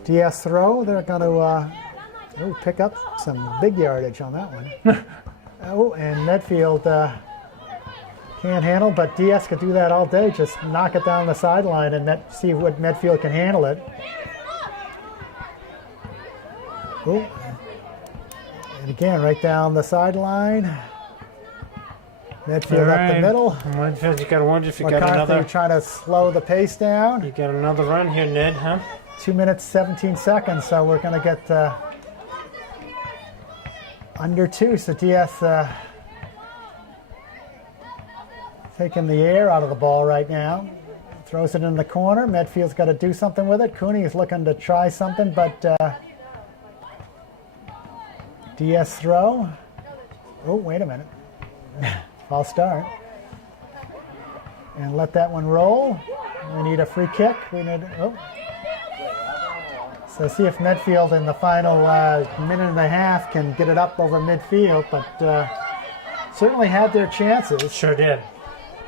DS throw. They're going to pick up some big yardage on that one. Oh, and Medfield can't handle, but DS could do that all day. Just knock it down the sideline and see what Medfield can handle it. Ooh. And again, right down the sideline. Medfield up the middle. Medfield, you got to wonder if you got McCarthy another. trying to slow the pace down. You got another run here, Ned, huh? 2 minutes, 17 seconds, so we're going to get under 2. So DS taking the air out of the ball right now. Throws it in the corner. Medfield's got to do something with it. Cooney is looking to try something, but DS throw. Oh, wait a minute. False start. And let that one roll. We need a free kick. So see if Medfield in the final minute and a half can get it up over midfield, but certainly had their chances. Sure did.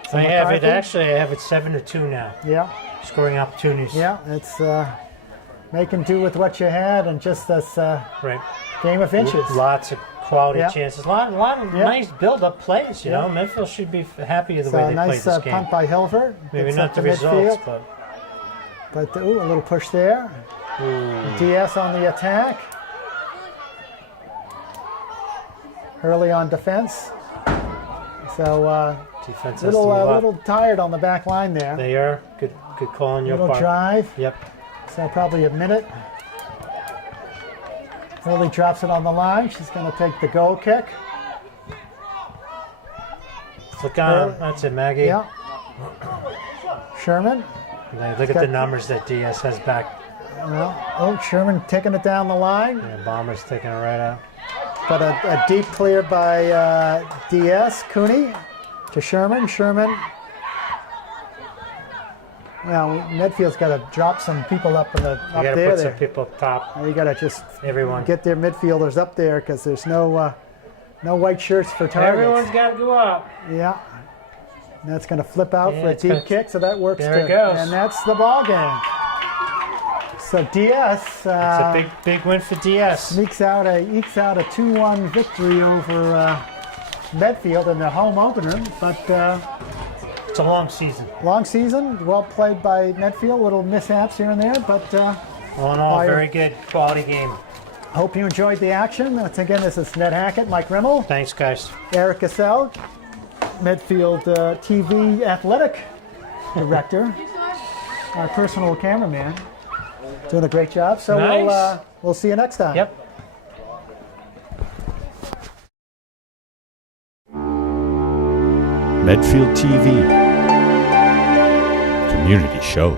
So I have it, McCarthy? actually, I have it 7-2 now. Yeah, Scoring opportunities. yeah, it's making do with what you had and just this Right. game of inches. Lots of quality Yeah. chances. A lot of Yeah. nice build-up plays, you Yeah. know. Medfield should be happy with the So way a they nice played this game. punt by Hilver. Maybe Gets not up the to results, midfield, but... but a little push there. DS on the attack. Hurley on defense. So Defense has to move up. little tired on the back line there. They are. Good call on your Little part. drive. Yep. So probably a minute. Hurley drops it on the line. She's going to take the goal kick. Look on. That's it, Maggie. Yeah. Sherman. Look at the numbers that DS has back. Well, Sherman taking it down the line. Yeah, Bomber's taking it right out. But a deep clear by DS. Cooney to Sherman. Sherman. Well, Medfield's got to drop some people up in the You up got to there. put some people up top. You got to just Everyone. get their midfielders up there because there's no white shirts for targets. Everyone's got to go up. Yeah. And that's going to flip out Yeah, for a it's deep gonna- kick, so that works. There it goes. And that's the ball game. So DS It's a big win for DS. ekes out a 2-1 victory over Medfield in the home opener. But It's a long season. long season, well played by Medfield. Little mishaps here and there, but All in all, Fire. very good quality game. hope you enjoyed the action. Once again, this is Ned Hackett, Mike Rimmel, Thanks, guys. Eric Cassell, Medfield TV athletic director, our personal cameraman, doing a great job. So Nice. we'll see you next time. Yep. Medfield TV. Community show.